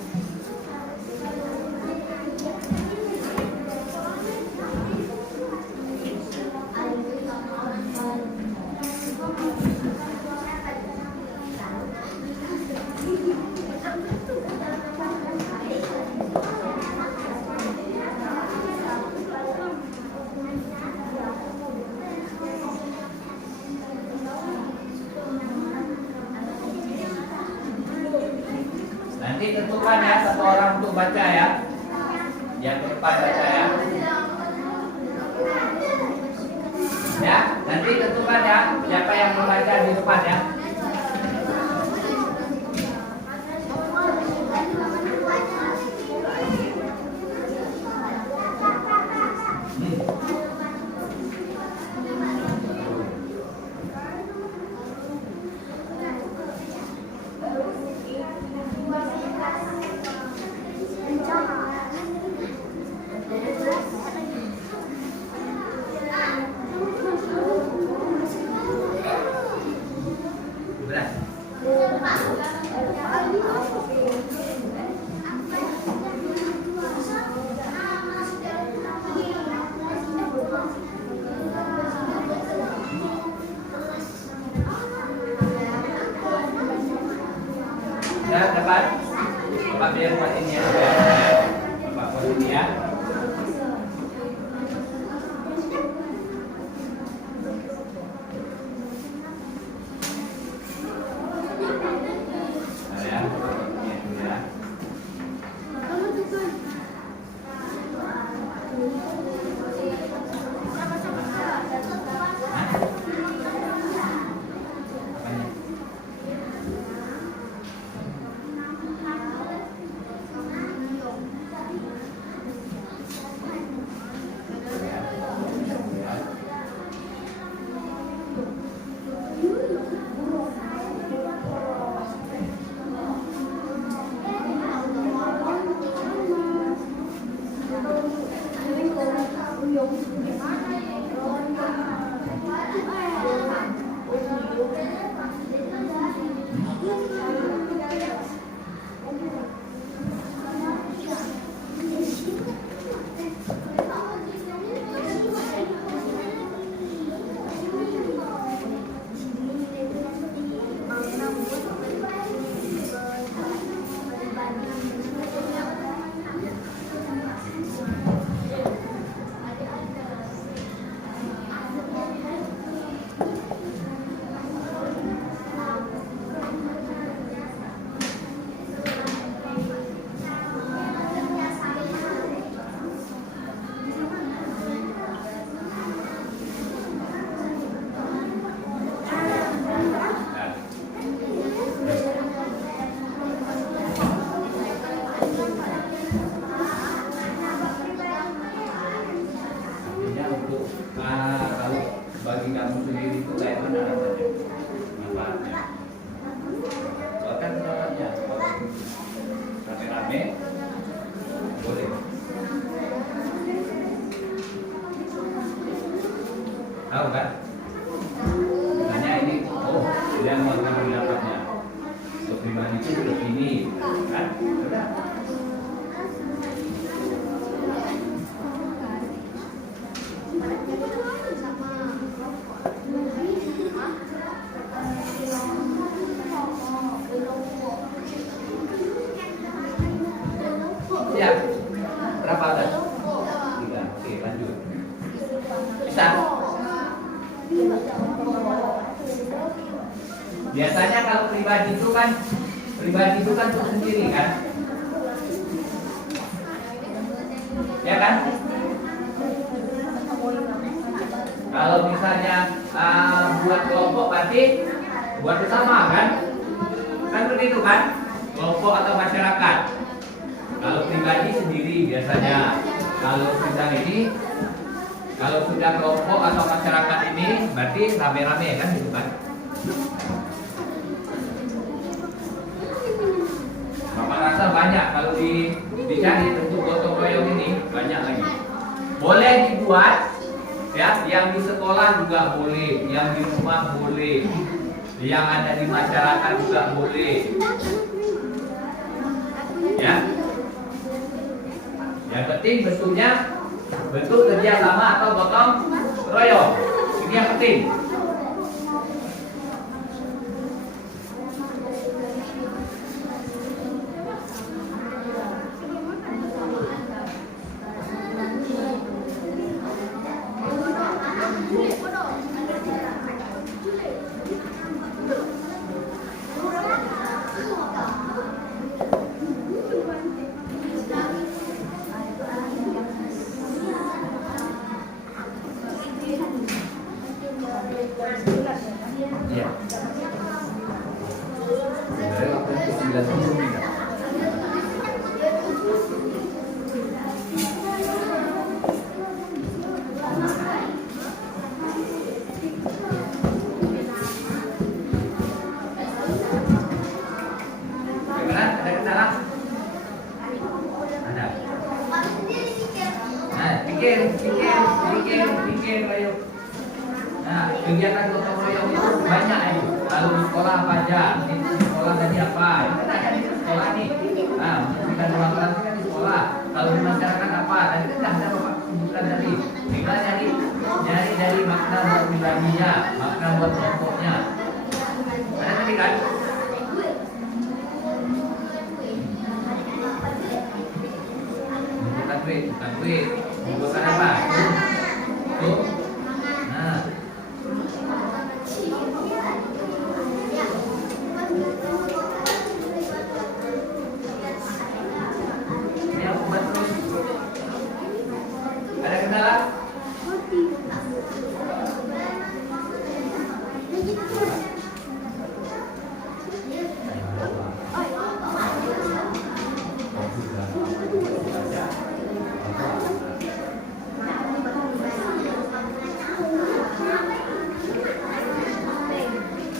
Nanti tentukan ya satu orang untuk baca ya. Yang ke depan baca ya. Ya, nanti tentukan ya siapa yang membaca di depan ya. Ya, dapat. Bapak biar buat ini ya. Bapak buat ini ya. Nah, ya, ini dulu ya. Apanya? Biasanya kalau pribadi itu kan untuk sendiri kan, ya kan? Kalau misalnya buat kelompok berarti buat bersama kan begitu kan, kelompok atau masyarakat. Kalau pribadi sendiri biasanya. Kalau sudah kelompok atau masyarakat ini berarti rame-rame kan gitu kan. Bapak rasa banyak kalau dicari bentuk gotong royong ini, banyak lagi. Boleh dibuat ya, yang di sekolah juga boleh, yang di rumah boleh, yang ada di masyarakat juga boleh. Ya. Yang penting bentuk kerjasama atau gotong royong. Ini yang penting. Ya. Dari waktu itu 9 menit. Bagaimana? Ada kendala? Ada. Nah, pikir, ayo. Nah, kegiatan gotong royong itu banyak ini. Kalau di sekolah apa aja? Di sekolah tadi apa? Ini kan ada di sekolah nih. Nah, kita ruang kan di sekolah. Kalau di masyarakat apa? Tadi kan sudah ada Bapak sebutkan tadi. Tinggal nyari dari makna buat pribadinya, makna buat kelompoknya. Ada tadi kan? Bukan duit. Bukan apa? Tuh. Nah. Ini aku buat terus. Ada kendala?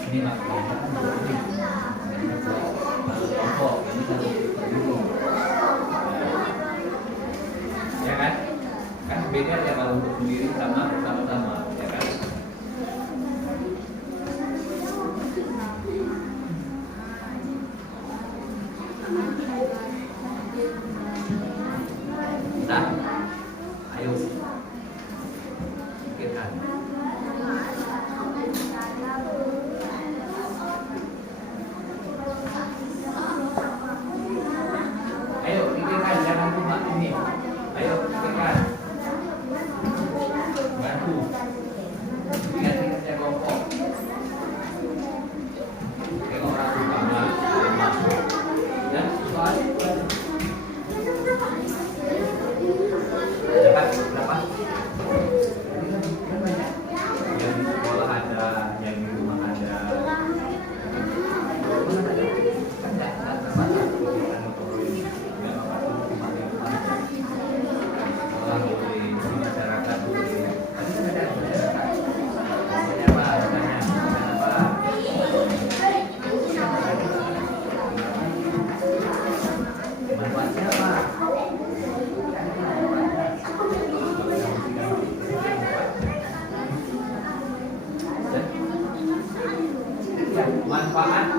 Ini maksudnya kelompok ini ya kan? Kan beda ya kalau untuk sendiri sama bersama-sama, ya kan? Nah, ayo pikirkan. Ayo pikirkan, jangan cuma ini. Ayo pikirkan. Bantu. Lihat kerja kelompok. Tengok orang utama. Dan soal berapa? Ini kan banyak. Yang di sekolah ada, yang di rumah ada. Kan enggak terbatas. Manfaat,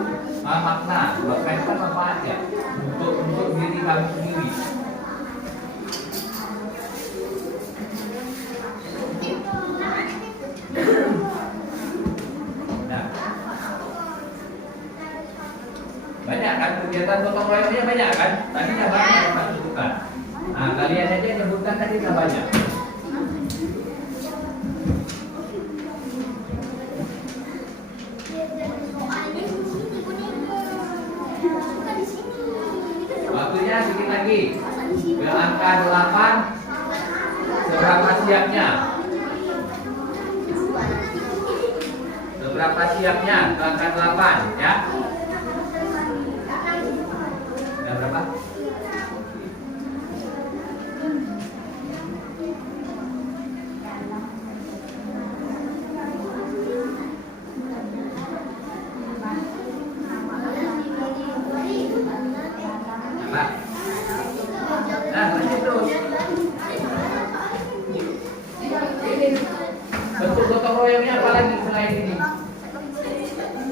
makna, berkaitan manfaat ya untuk diri kami sendiri. Nah, banyak kan kegiatan gotong royongnya banyak kan? Tadi sudah banyak Bapak sebutkan. Nah, kalian aja sebutkan tadi sudah banyak. ya, sedikit lagi. Ke angka 8. Seberapa siapnya? Seberapa siapnya ke angka 8 ya? Ada berapa? Apa? Nah, lanjut terus. Bentuk gotong royongnya apa lagi selain ini?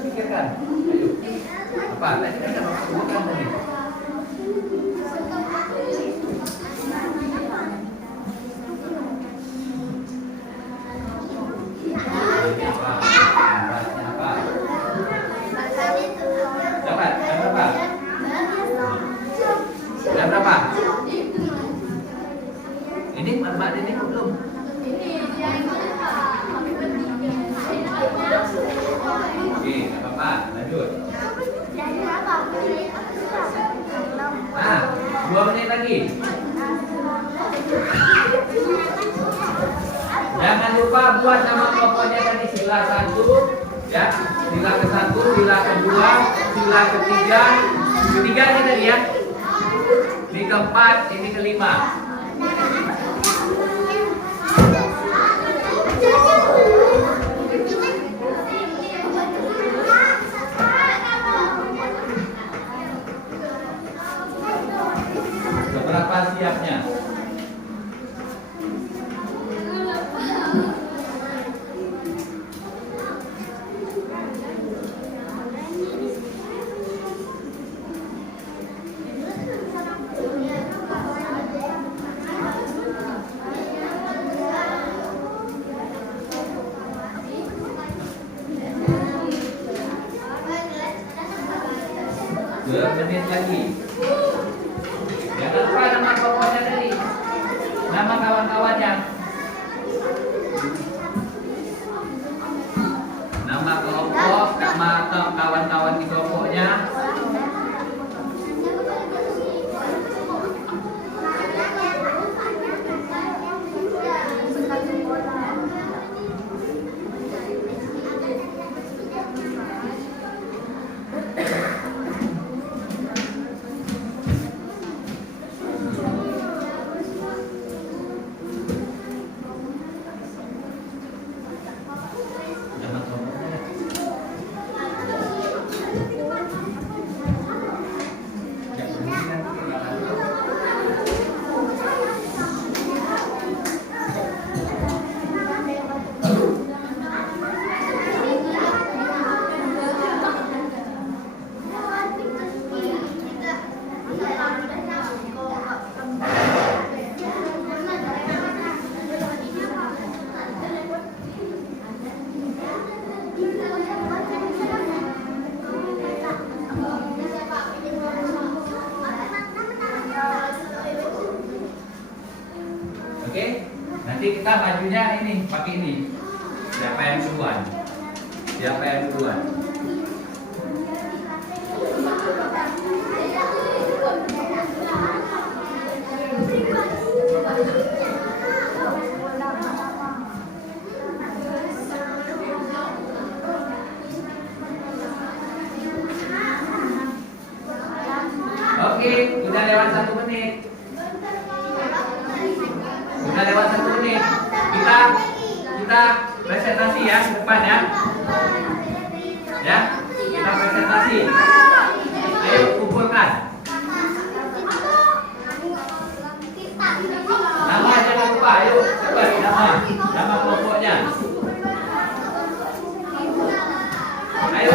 Pikirkan. Ayo. Apa? Tadi kan kita sebutkan tadi. Ini apa? Beratnya apa? Dapat? Ada berapa? Ada berapa? Ini mak ini belum. Oke, nggak apa-apa. Lanjut. Nah, 2 menit lagi. Jangan lupa buat nama pokoknya tadi sila 1, ya. Sila ke-1, sila kedua, sila ketiga. Ketiga ini tadi ya. Ini keempat, ini kelima. Seberapa siapnya? Dua menit lagi. Jangan lupa nama pokoknya tadi. Nama kawan-kawannya. Nama kelompok, nama kawan-kawan di kelompoknya. Nama kelompoknya. Oke, nanti kita majunya ini pakai ini. Siapa yang duluan? Siapa yang duluan? Oke, udah lewat 1 menit. Sudah lewat 1 menit. Kita presentasi ya depan ya. Ya, kita presentasi. Ayo kumpulkan. Nama jangan lupa. Ayo cepat nama kelompoknya. Ayo.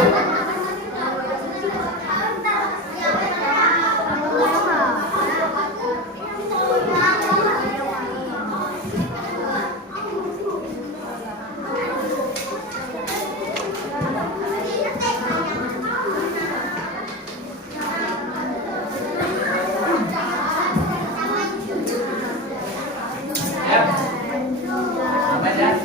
Ya. Sampai ya.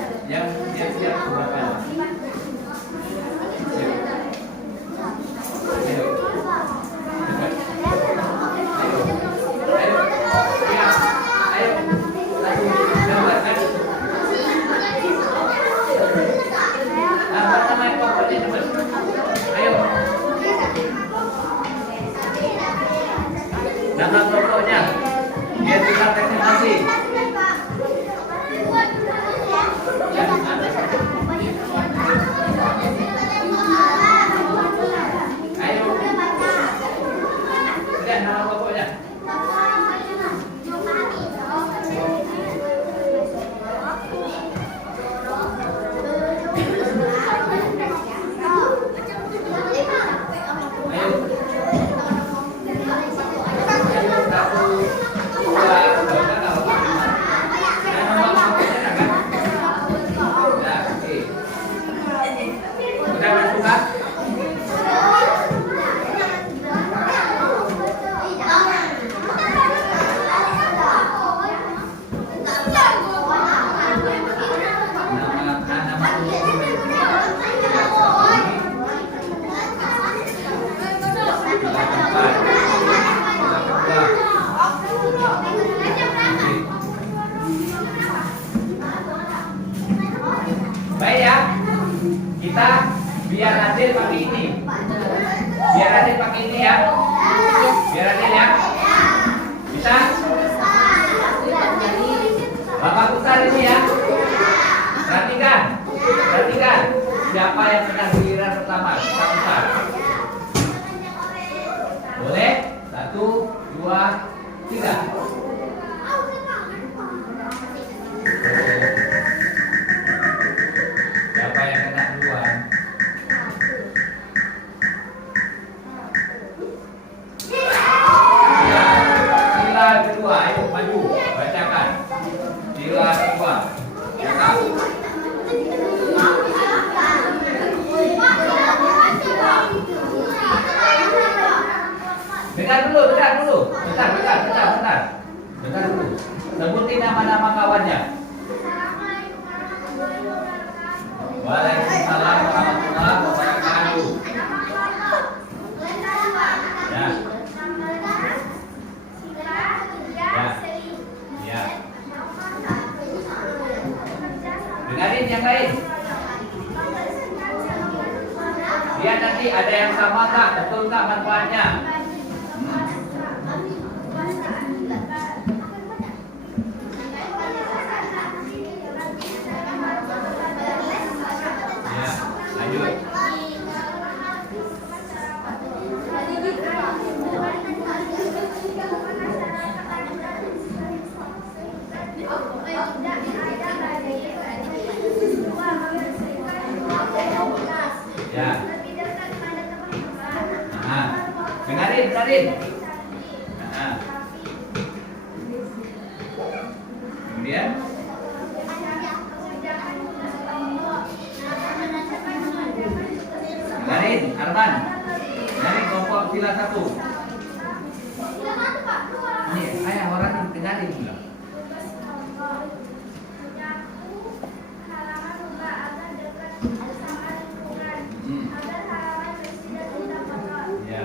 Adil pakai ini. Biar Adil pakai ini ya. Biar Adil ya. Bisa? Bapak putar ini ya. Perhatikan. Perhatikan. Siapa yang menang giliran pertama? Kita putar. Boleh? 1, 2, 3. Siapa yang kena duluan? Ya, sila kedua, ayo maju, bacakan. Sila kedua. Cakap. Bentar dulu. Bentar dulu. Sebutin nama-nama kawannya. Waalaikumsalam warahmatullahi wabarakatuh. Ya. Ya. Dengarin yang lain. Lihat nanti ada yang sama nggak? Betul nggak manfaatnya? Ya, lanjut. Ya. Nah, dengarin. Nah. Kemudian dengarin, Arman. Dengarin kelompok sila 1. Ini ayah orang ini dengarin juga. Ya.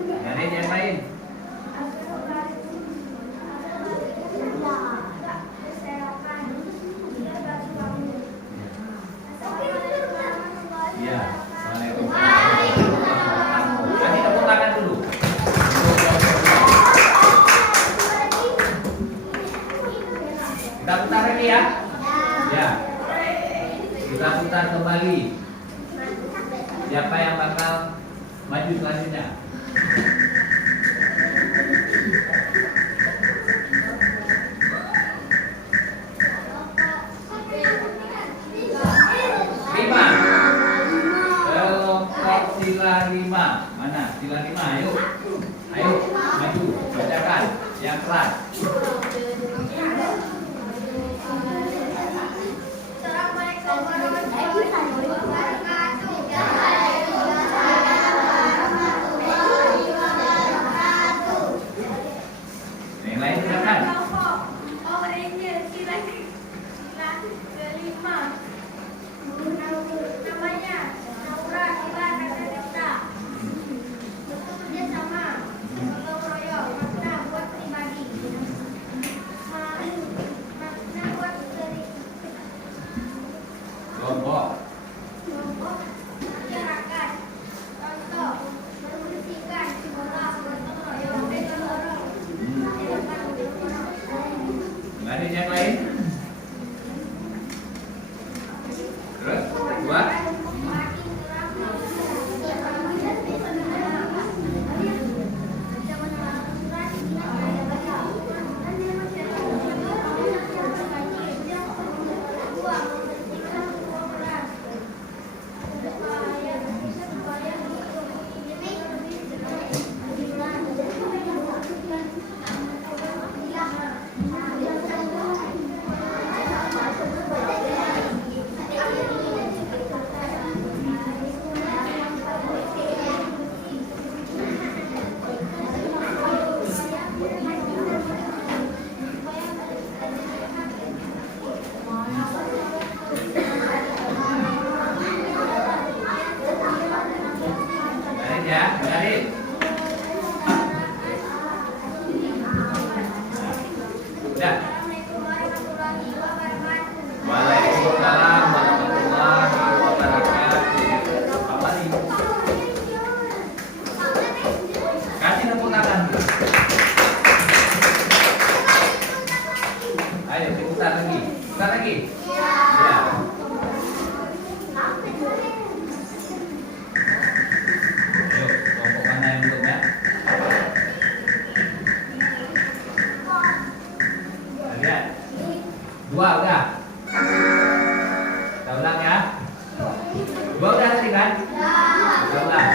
Dengarin yang lain. Ya. Waalaikumsalam. Nanti tepuk tangan dulu. Kita putar lagi ya. Ya. Kita putar kembali. Siapa yang bakal maju selanjutnya? Lima. Kelompok sila 5. Mana? Sila 5, ayo. Ayo, maju. Bacakan yang keras. Yang lain silakan. Kelompok. Ada yang lain? Terus, 2. Kita ulang ya. 2 udah tadi kan? Kita ulang.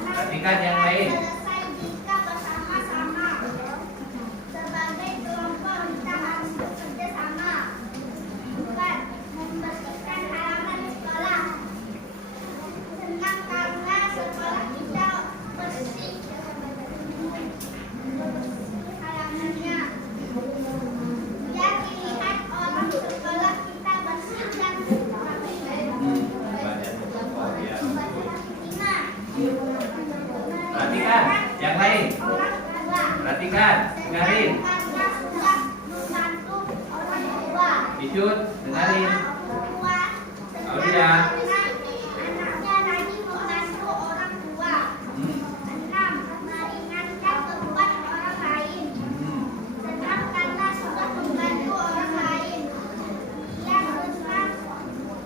Perhatikan yang lain. Selesai jika bersama-sama. Sebagai kelompok kita harus bekerja sama. Bukan membersihkan halaman sekolah. Senang karena sekolah kita bersih. Halamannya. Biar dilihat orang sekolah kita bersih dan rapi. Perhatikan yang lain. Perhatikan, dengarin. Icut, dengarin. Aulia. Anaknya lagi membantu orang tua. 6. Meringankan beban orang lain. Senang karena sudah membantu orang lain. Yang senang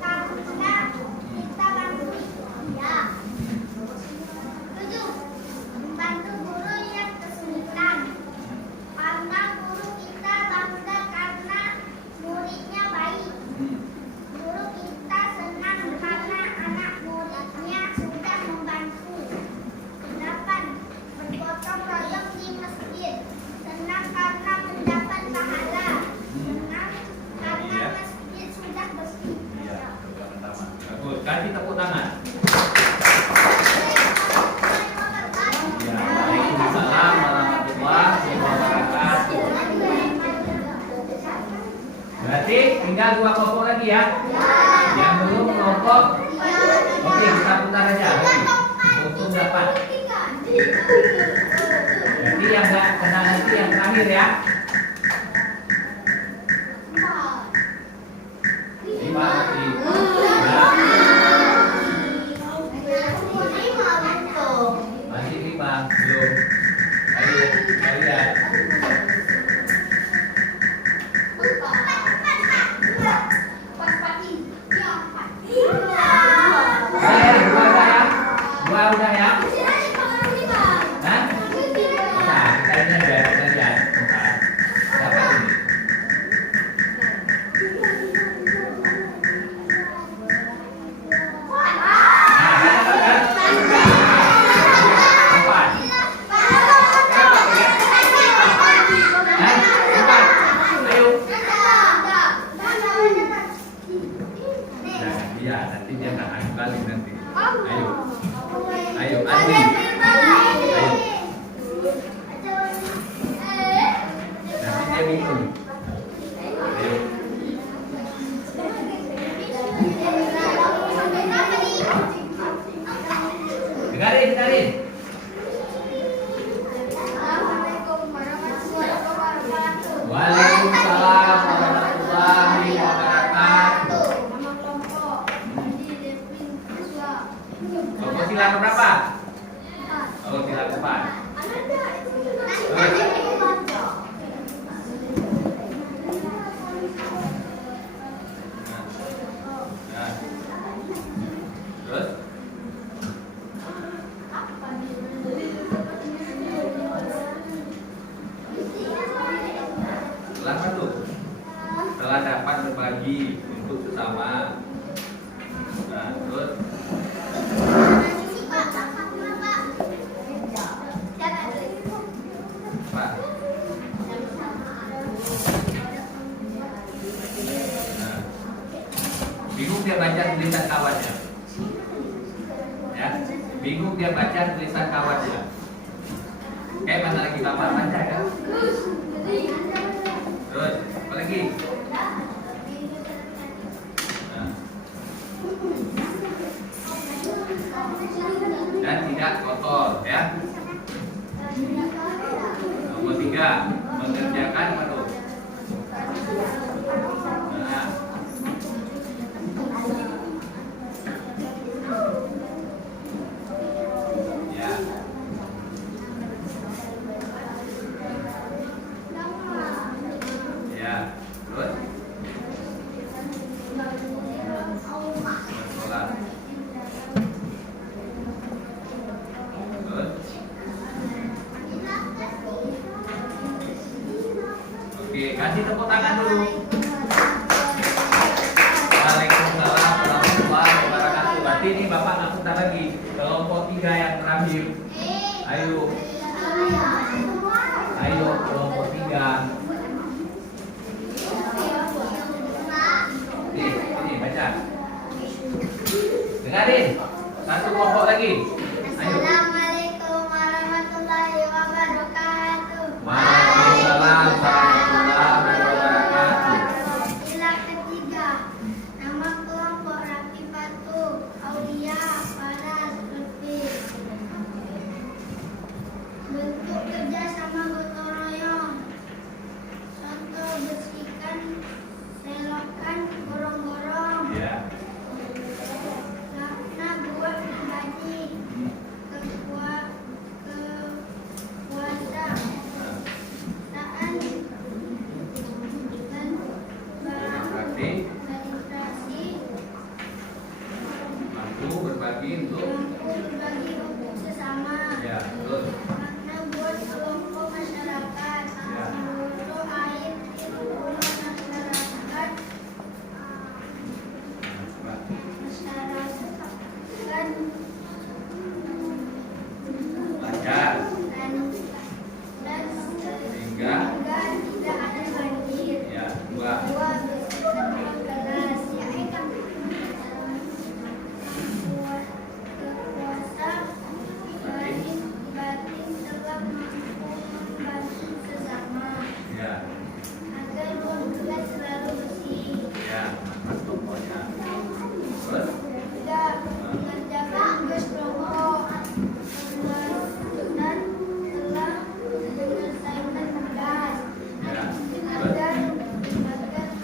karena kita bantu dia. 7. Membantu guru yang kesulitan. Karena guru kita bangga karena muridnya baik. Guru kita senang karena anak muridnya sudah membantu. 8. Bergotong royong di masjid. Senang karena mendapat pahala. Senang karena masjid sudah bersih. Iya, yang pertama. Bagus, kasih tepuk tangan. Ya, Waalaikumsalam warahmatullahi wabarakatuh. Berarti tinggal 2 kelompok lagi ya. Yang belum kelompok. Oke, kita putar aja. Untuk dapat. Berarti yang nggak kena nanti yang terakhir ya. 5 lagi. Ya, masih 5 belum. Ayo, lihat. Dua udah ya? 2 udah ya? Hah? Nah, kita lihat. Bentar. Dapat ini. Nanti dia nggak akan balik nanti. Ayo, Adi. Ayo. Nanti dia bingung. Ayo. Kelompok sila berapa? Oh, sila keempat. Nah. Terus? Setelah apa tuh? Setelah dapat berbagi untuk sesama. Nah, terus? Pak. Nah. Bingung dia baca tulisan kawannya. Ya, bingung dia baca tulisan kawannya. Kayak mana lagi bapak baca ya? Terus, apa lagi? Nah. Dan tidak kotor, ya. Nomor 3, mengerjakan apa tuh? Nah. Ya. Ya. Terus? Bersekolah. Terus? Oke, kasih tepuk tangan dulu. Waalaikumsalam warahmatullahi wabarakatuh. Berarti ini Bapak nggak putar lagi. Kelompok 3 yang terakhir. Ayo. Ayo kelompok 3. Ini baca. Dengarin. Satu kelompok lagi. Ayo. Assalamualaikum warahmatullahi wabarakatuh. Waalaikumsalam warahmatullahi wabarakatuh. Sila ketiga, nama kelompok Rakifatu Aulia Faras Lutfi. Bentuk kerjasama gotong royong. Contoh bersihkan selokan gorong-gorong. Ya. Lakna buat berbagi. Kekuasaan. Dan barang administrasi. Mampu berbagi untuk. Mampu berbagi untuk sesama. Ya, betul. Makna buat kelompok masyarakat. Ya. Untuk air kelompok masyarakat. Masyarakat Lancar. dan Sehingga. tidak ada banjir. Ya, 2. Dua, bersihkan ruang kelas. Kekuasa batin telah mampu membantu sesama Ya. agar ruang kelas selalu bersih. Ya, mantap pokoknya. Terus? Tiga, mengerjakan tugas kelompok dan telah menyelesaikan tugas. Ya. Terus? Agar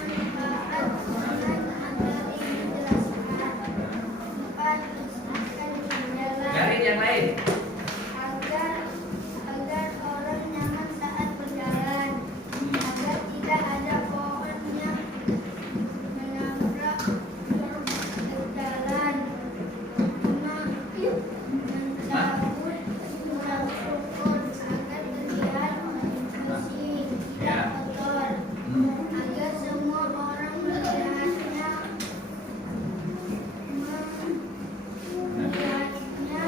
manfaat dengan materi dijelaskan. Empat, bersihkan jalan Garis yang lain. agar orang nyaman saat berjalan, agar tidak ada pohon yang menabrak jalan. Lima, mencabut kurang rukun agar terlihat bersih, tidak kotor, agar semua orang melihatnya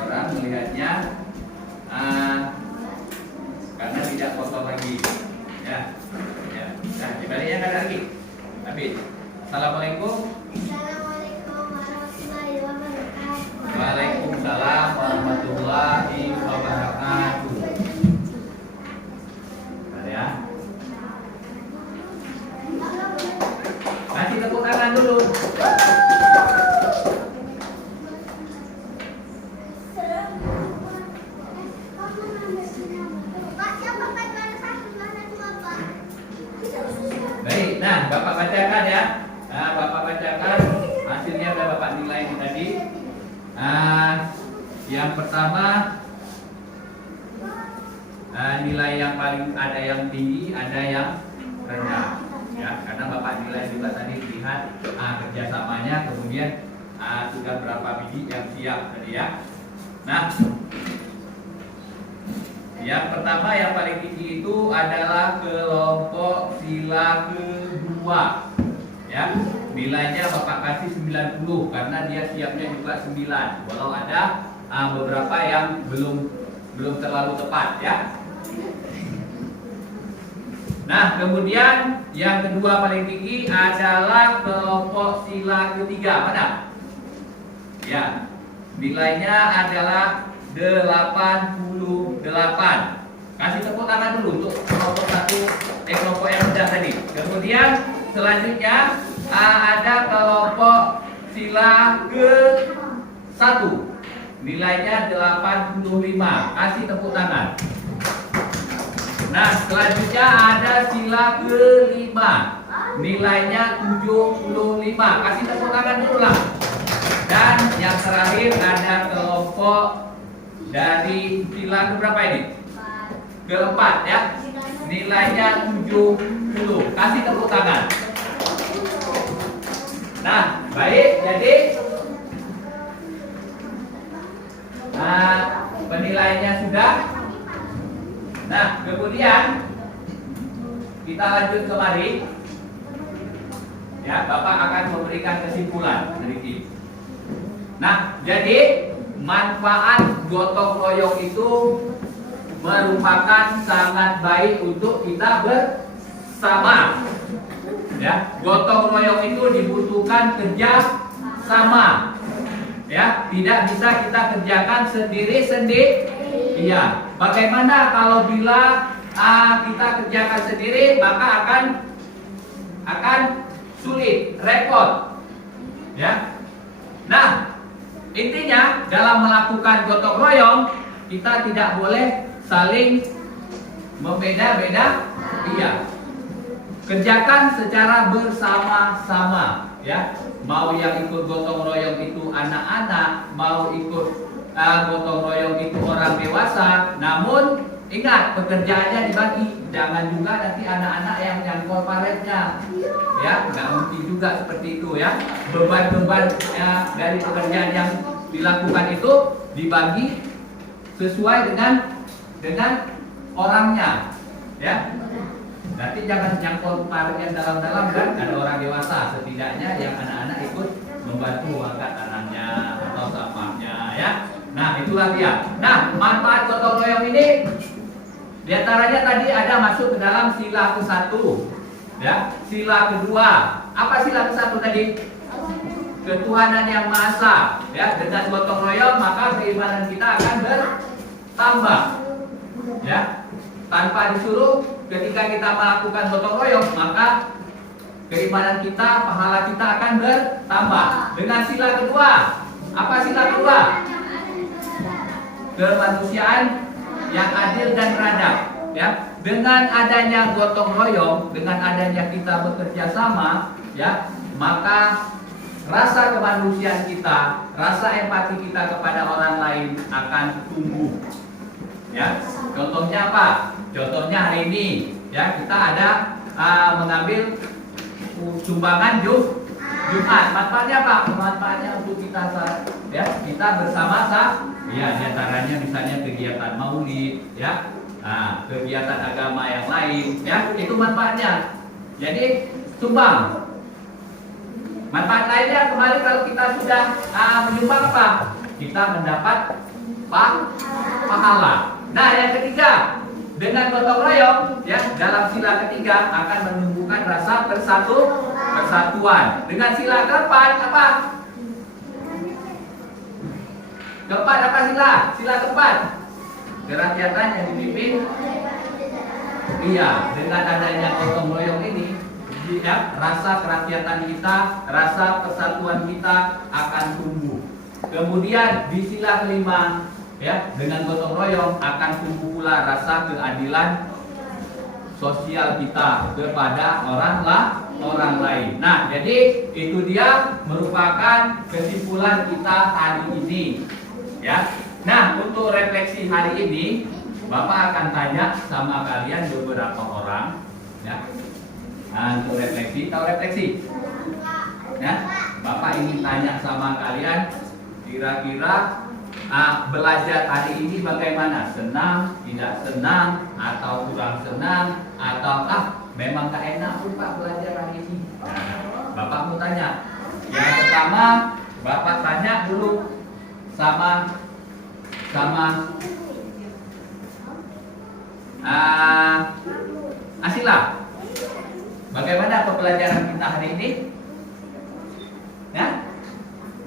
Orang melihatnya karena tidak kotor lagi. Ya. Ya. Nah, dibaliknya nggak ada lagi. Habis. Assalamualaikum. Assalamualaikum warahmatullahi wabarakatuh. Waalaikumsalam warahmatullahi wabarakatuh. Bentar ya. Kasih tepuk tangan dulu. Pak, siapa Pak? Juara 1, juara 2, Pak? Baik, nah Bapak bacakan ya. Nah, Bapak bacakan hasilnya udah Bapak nilai ini tadi. Yang pertama, nilai yang paling ada yang tinggi, ada yang rendah. Ya, karena Bapak nilai juga tadi lihat kerjasamanya, kemudian sudah berapa biji yang siap tadi ya. Nah, yang pertama yang paling tinggi itu adalah kelompok sila kedua. Ya, nilainya Bapak kasih 90 karena dia siapnya juga 9. Walau ada beberapa yang belum terlalu tepat ya. Nah, kemudian yang kedua paling tinggi adalah kelompok sila ketiga. Mana? Ya, nilainya adalah 88. Kasih tepuk tangan dulu untuk kelompok yang rendah tadi. Kemudian selanjutnya ada kelompok sila ke-1. Nilainya 85. Kasih tepuk tangan. Nah, selanjutnya ada sila ke-5. Nilainya 75. Kasih tepuk tangan dulu lah. Dan yang terakhir ada kelompok dari sila keberapa ini? Keempat ya. Nilainya 70. Kasih tepuk tangan. Nah, baik. Jadi penilaiannya sudah. Nah, kemudian kita lanjut kemari. Ya, Bapak akan memberikan kesimpulan dari ini. Nah, jadi manfaat gotong royong itu merupakan sangat baik untuk kita bersama. Ya, gotong royong itu dibutuhkan kerja sama. Ya, tidak bisa kita kerjakan sendiri-sendiri. Iya. Bagaimana kalau bila kita kerjakan sendiri, maka akan sulit, repot. Ya. Nah, intinya dalam melakukan gotong royong kita tidak boleh saling membeda-beda. Iya. Kerjakan secara bersama-sama, ya. Mau yang ikut gotong royong itu anak-anak, mau ikut gotong royong itu orang dewasa. Namun ingat, pekerjaannya dibagi. Jangan juga nanti anak-anak yang korporatnya, ya, nggak mungkin juga seperti itu ya. Beban-beban dari pekerjaan yang dilakukan itu dibagi sesuai dengan orangnya, ya. Nanti jangan yang korporatnya dalam-dalam kan, ada orang dewasa, setidaknya yang anak-anak ikut membantu angkat tangannya atau sampahnya, ya. Nah, itulah dia. Nah, manfaat gotong royong ini diantaranya tadi ada masuk ke dalam sila ke-1, ya. Sila kedua, apa sila ke-1 tadi? Ketuhanan yang Maha Esa, ya. Dengan gotong royong maka keimanan kita akan bertambah, ya. Tanpa disuruh, ketika kita melakukan gotong royong maka keimanan kita, pahala kita akan bertambah. Dengan sila kedua, apa sila kedua? Kemanusiaan yang adil dan beradab, ya. Dengan adanya gotong royong, dengan adanya kita bekerja sama, ya, maka rasa kemanusiaan kita, rasa empati kita kepada orang lain akan tumbuh, ya. Contohnya apa? Contohnya hari ini, ya, kita ada mengambil sumbangan Jumat. Manfaatnya apa? Manfaatnya untuk kita, ya, kita bersama-sama. Ya, diantaranya misalnya kegiatan maulid, ya, kegiatan agama yang lain, ya, itu manfaatnya. Jadi sumbang. Manfaat lainnya kemarin kalau kita sudah menyumbang apa? Kita mendapat pahala. Nah, yang ketiga, dengan gotong royong, ya, dalam sila ketiga akan menumbuhkan rasa persatuan. Dengan sila keempat apa? Keempat apa sila? Sila keempat, kerakyatan yang dipimpin. Iya, dengan adanya gotong royong ini, ya, rasa kerakyatan kita, rasa persatuan kita akan tumbuh. Kemudian di sila kelima, ya, dengan gotong royong akan tumbuh pula rasa keadilan sosial kita kepada orang lain. Nah, jadi itu dia merupakan kesimpulan kita hari ini, ya. Nah, untuk refleksi hari ini, Bapak akan tanya sama kalian beberapa orang, ya. Nah, untuk refleksi, tahu refleksi? Ya, Bapak ingin tanya sama kalian, kira-kira belajar hari ini bagaimana? Senang, tidak senang, atau kurang senang, ataukah memang tak enak pun Pak belajar hari ini? Nah, Bapak mau tanya. Yang pertama, Bapak tanya dulu sama Asila, bagaimana pembelajaran kita hari ini? Ya,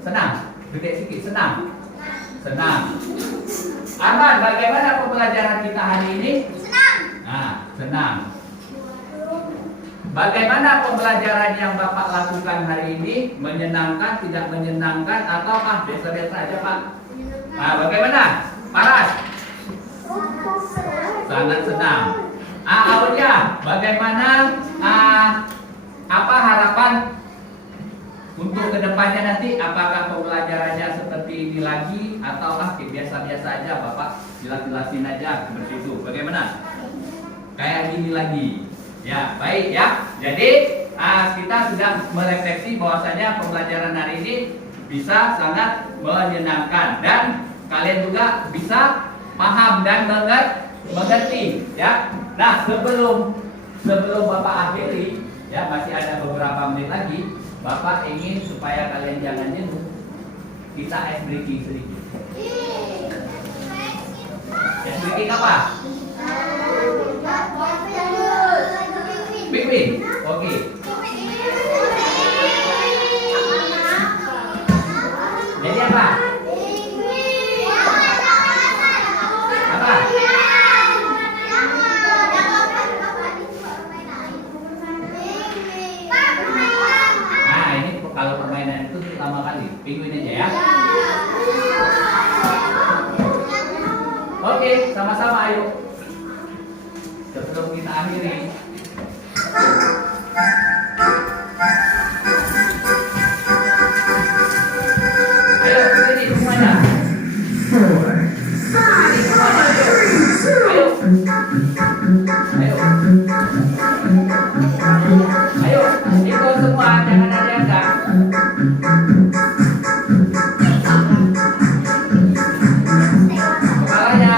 senang, gede sedikit, senang, senang. Aman, bagaimana pembelajaran kita hari ini? Senang. Nah, senang. Bagaimana pembelajaran yang Bapak lakukan hari ini? Menyenangkan, tidak menyenangkan, atau biasa-biasa aja Pak? Nah, bagaimana? Paras? Sangat senang. Aulia, bagaimana? Apa harapan untuk kedepannya nanti? Apakah pembelajarannya seperti ini lagi, atau biasa-biasa aja Bapak? Jelasin aja seperti itu. Bagaimana? Kayak gini lagi. Ya, baik ya. Jadi kita sudah merefleksi bahwasanya pembelajaran hari ini bisa sangat menyenangkan dan kalian juga bisa paham dan mengerti ya. Nah, sebelum Bapak akhiri ya, masih ada beberapa menit lagi. Bapak ingin supaya kalian jangan jenuh, kita ice breaking sedikit. Ice breaking apa? Penguin. Oke. Jadi apa? Apa? Nah, ini kalau permainan itu pertama kali. Penguin aja ya. Oke, sama-sama ayo. Sebelum kita akhiri. Ayo, sini semuanya. Sini semuanya, ayo. Ayo, ikut semua, jangan ada yang enggak. Kepalanya.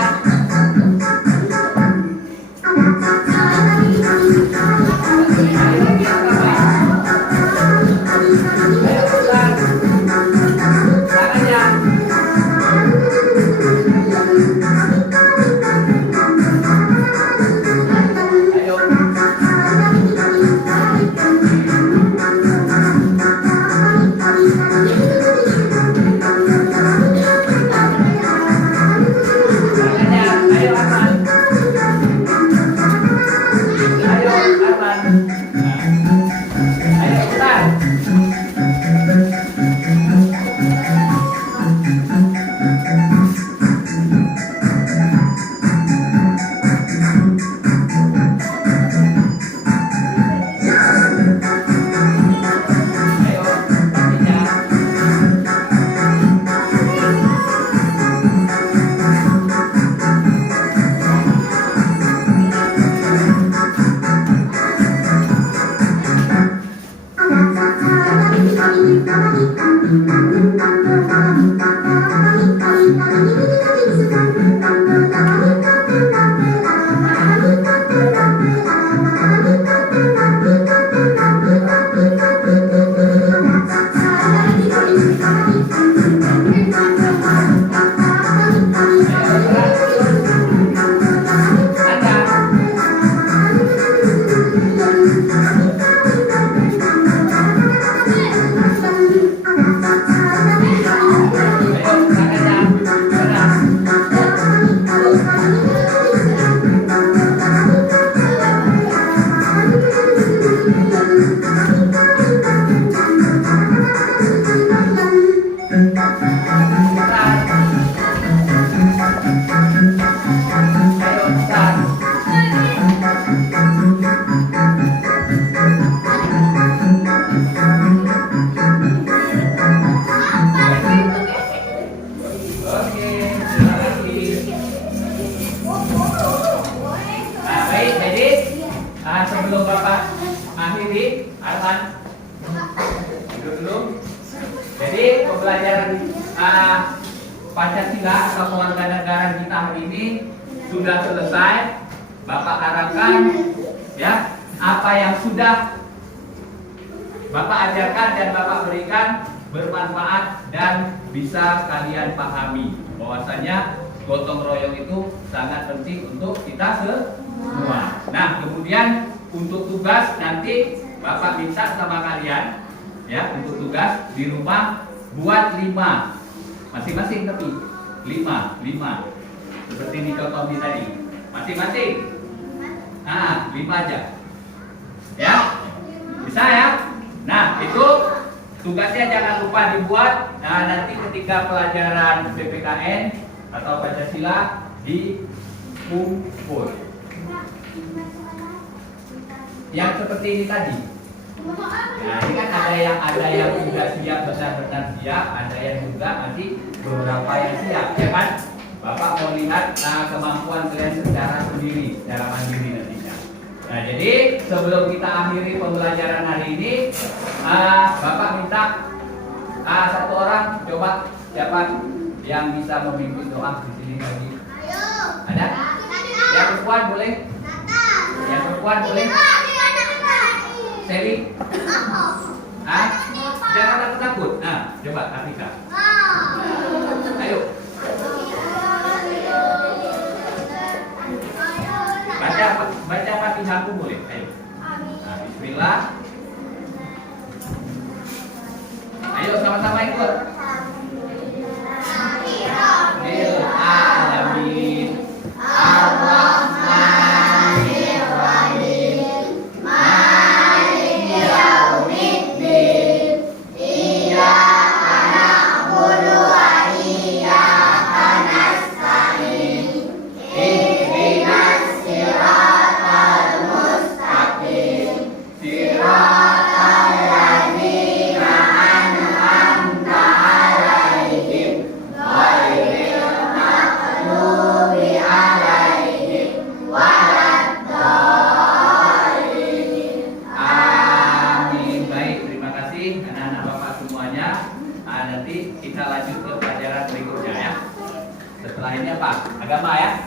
Oke. Pancasila atau kewarganegaraan kita hari ini sudah selesai. Bapak harapkan ya apa yang sudah Bapak ajarkan dan Bapak berikan bermanfaat dan bisa kalian pahami bahwasanya gotong royong itu sangat penting untuk kita semua. Nah, kemudian untuk tugas nanti Bapak minta sama kalian ya untuk tugas di rumah buat 5 masing-masing, tapi 5 seperti di contoh tadi masing-masing. Nah, 5 aja ya, bisa ya. Nah, itu tugasnya jangan lupa dibuat. Nah, nanti ketika pelajaran PPKN atau Pancasila dikumpul yang seperti ini tadi. Nah, ini kan ada yang sudah siap, benar-benar siap, ada yang juga nanti beberapa yang siap, ya kan? Bapak mau lihat kemampuan kalian secara sendiri, secara mandiri nantinya. Nah, jadi sebelum kita akhiri pembelajaran hari ini, Bapak minta satu orang coba siapa yang bisa memimpin doa di sini lagi? Ada? Yang perempuan boleh? Yang perempuan boleh? Seri? Jangan takut-takut. Nah, coba Atika. Ayo. Baca Fatihahku boleh? Ayo. Nah, bismillah. Ayo sama-sama ikut. Bil alamin Ar-Rahmanir Rahim Maliki yaumiddin Iyyaka na'budu wa iyyaka nasta'in Ihdinas siratal mustaqim siratal ladzina an'amta 'alaihim ghairil maghdubi 'alaihim waladdallin. Amin. Baik, terima kasih anak-anak Bapak semuanya. Nanti kita lanjut ke pelajaran berikutnya ya. Setelah ini apa? Agama ya?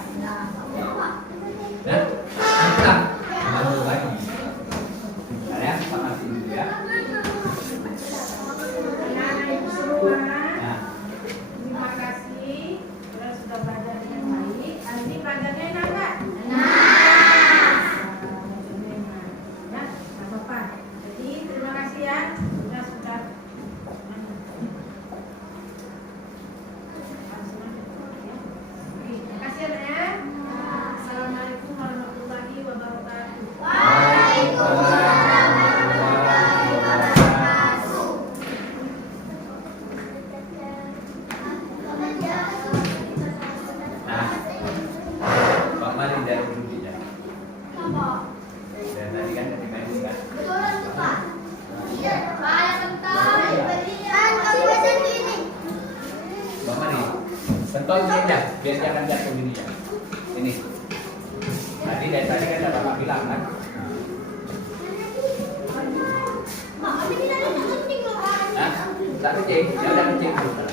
Dan kita lalu lagi. Ya, sama sini dulu ya. Anak-anak ibu semua, Nah, terima kasih karena sudah belajar dengan baik. Hari ini belajarnya enak nggak? Belajarnya enak. Ya, nggak apa-apa. Jadi terima kasih ya sudah. Oke, terima kasih ya. Assalamualaikum warahmatullahi wabarakatuh. Waalaikumsalam warahmatullahi wabarakatuh. Nah, Pak Mali dari dulu ya. Dan tadi kan ketika ini kan. Bang Mali, pentol ini aja, biar jangan jatuh ini ya. Ini. Tadi dari tadi kan ada Bapak bilang kan. Nah, tak kecil, ya udah kecil dulu.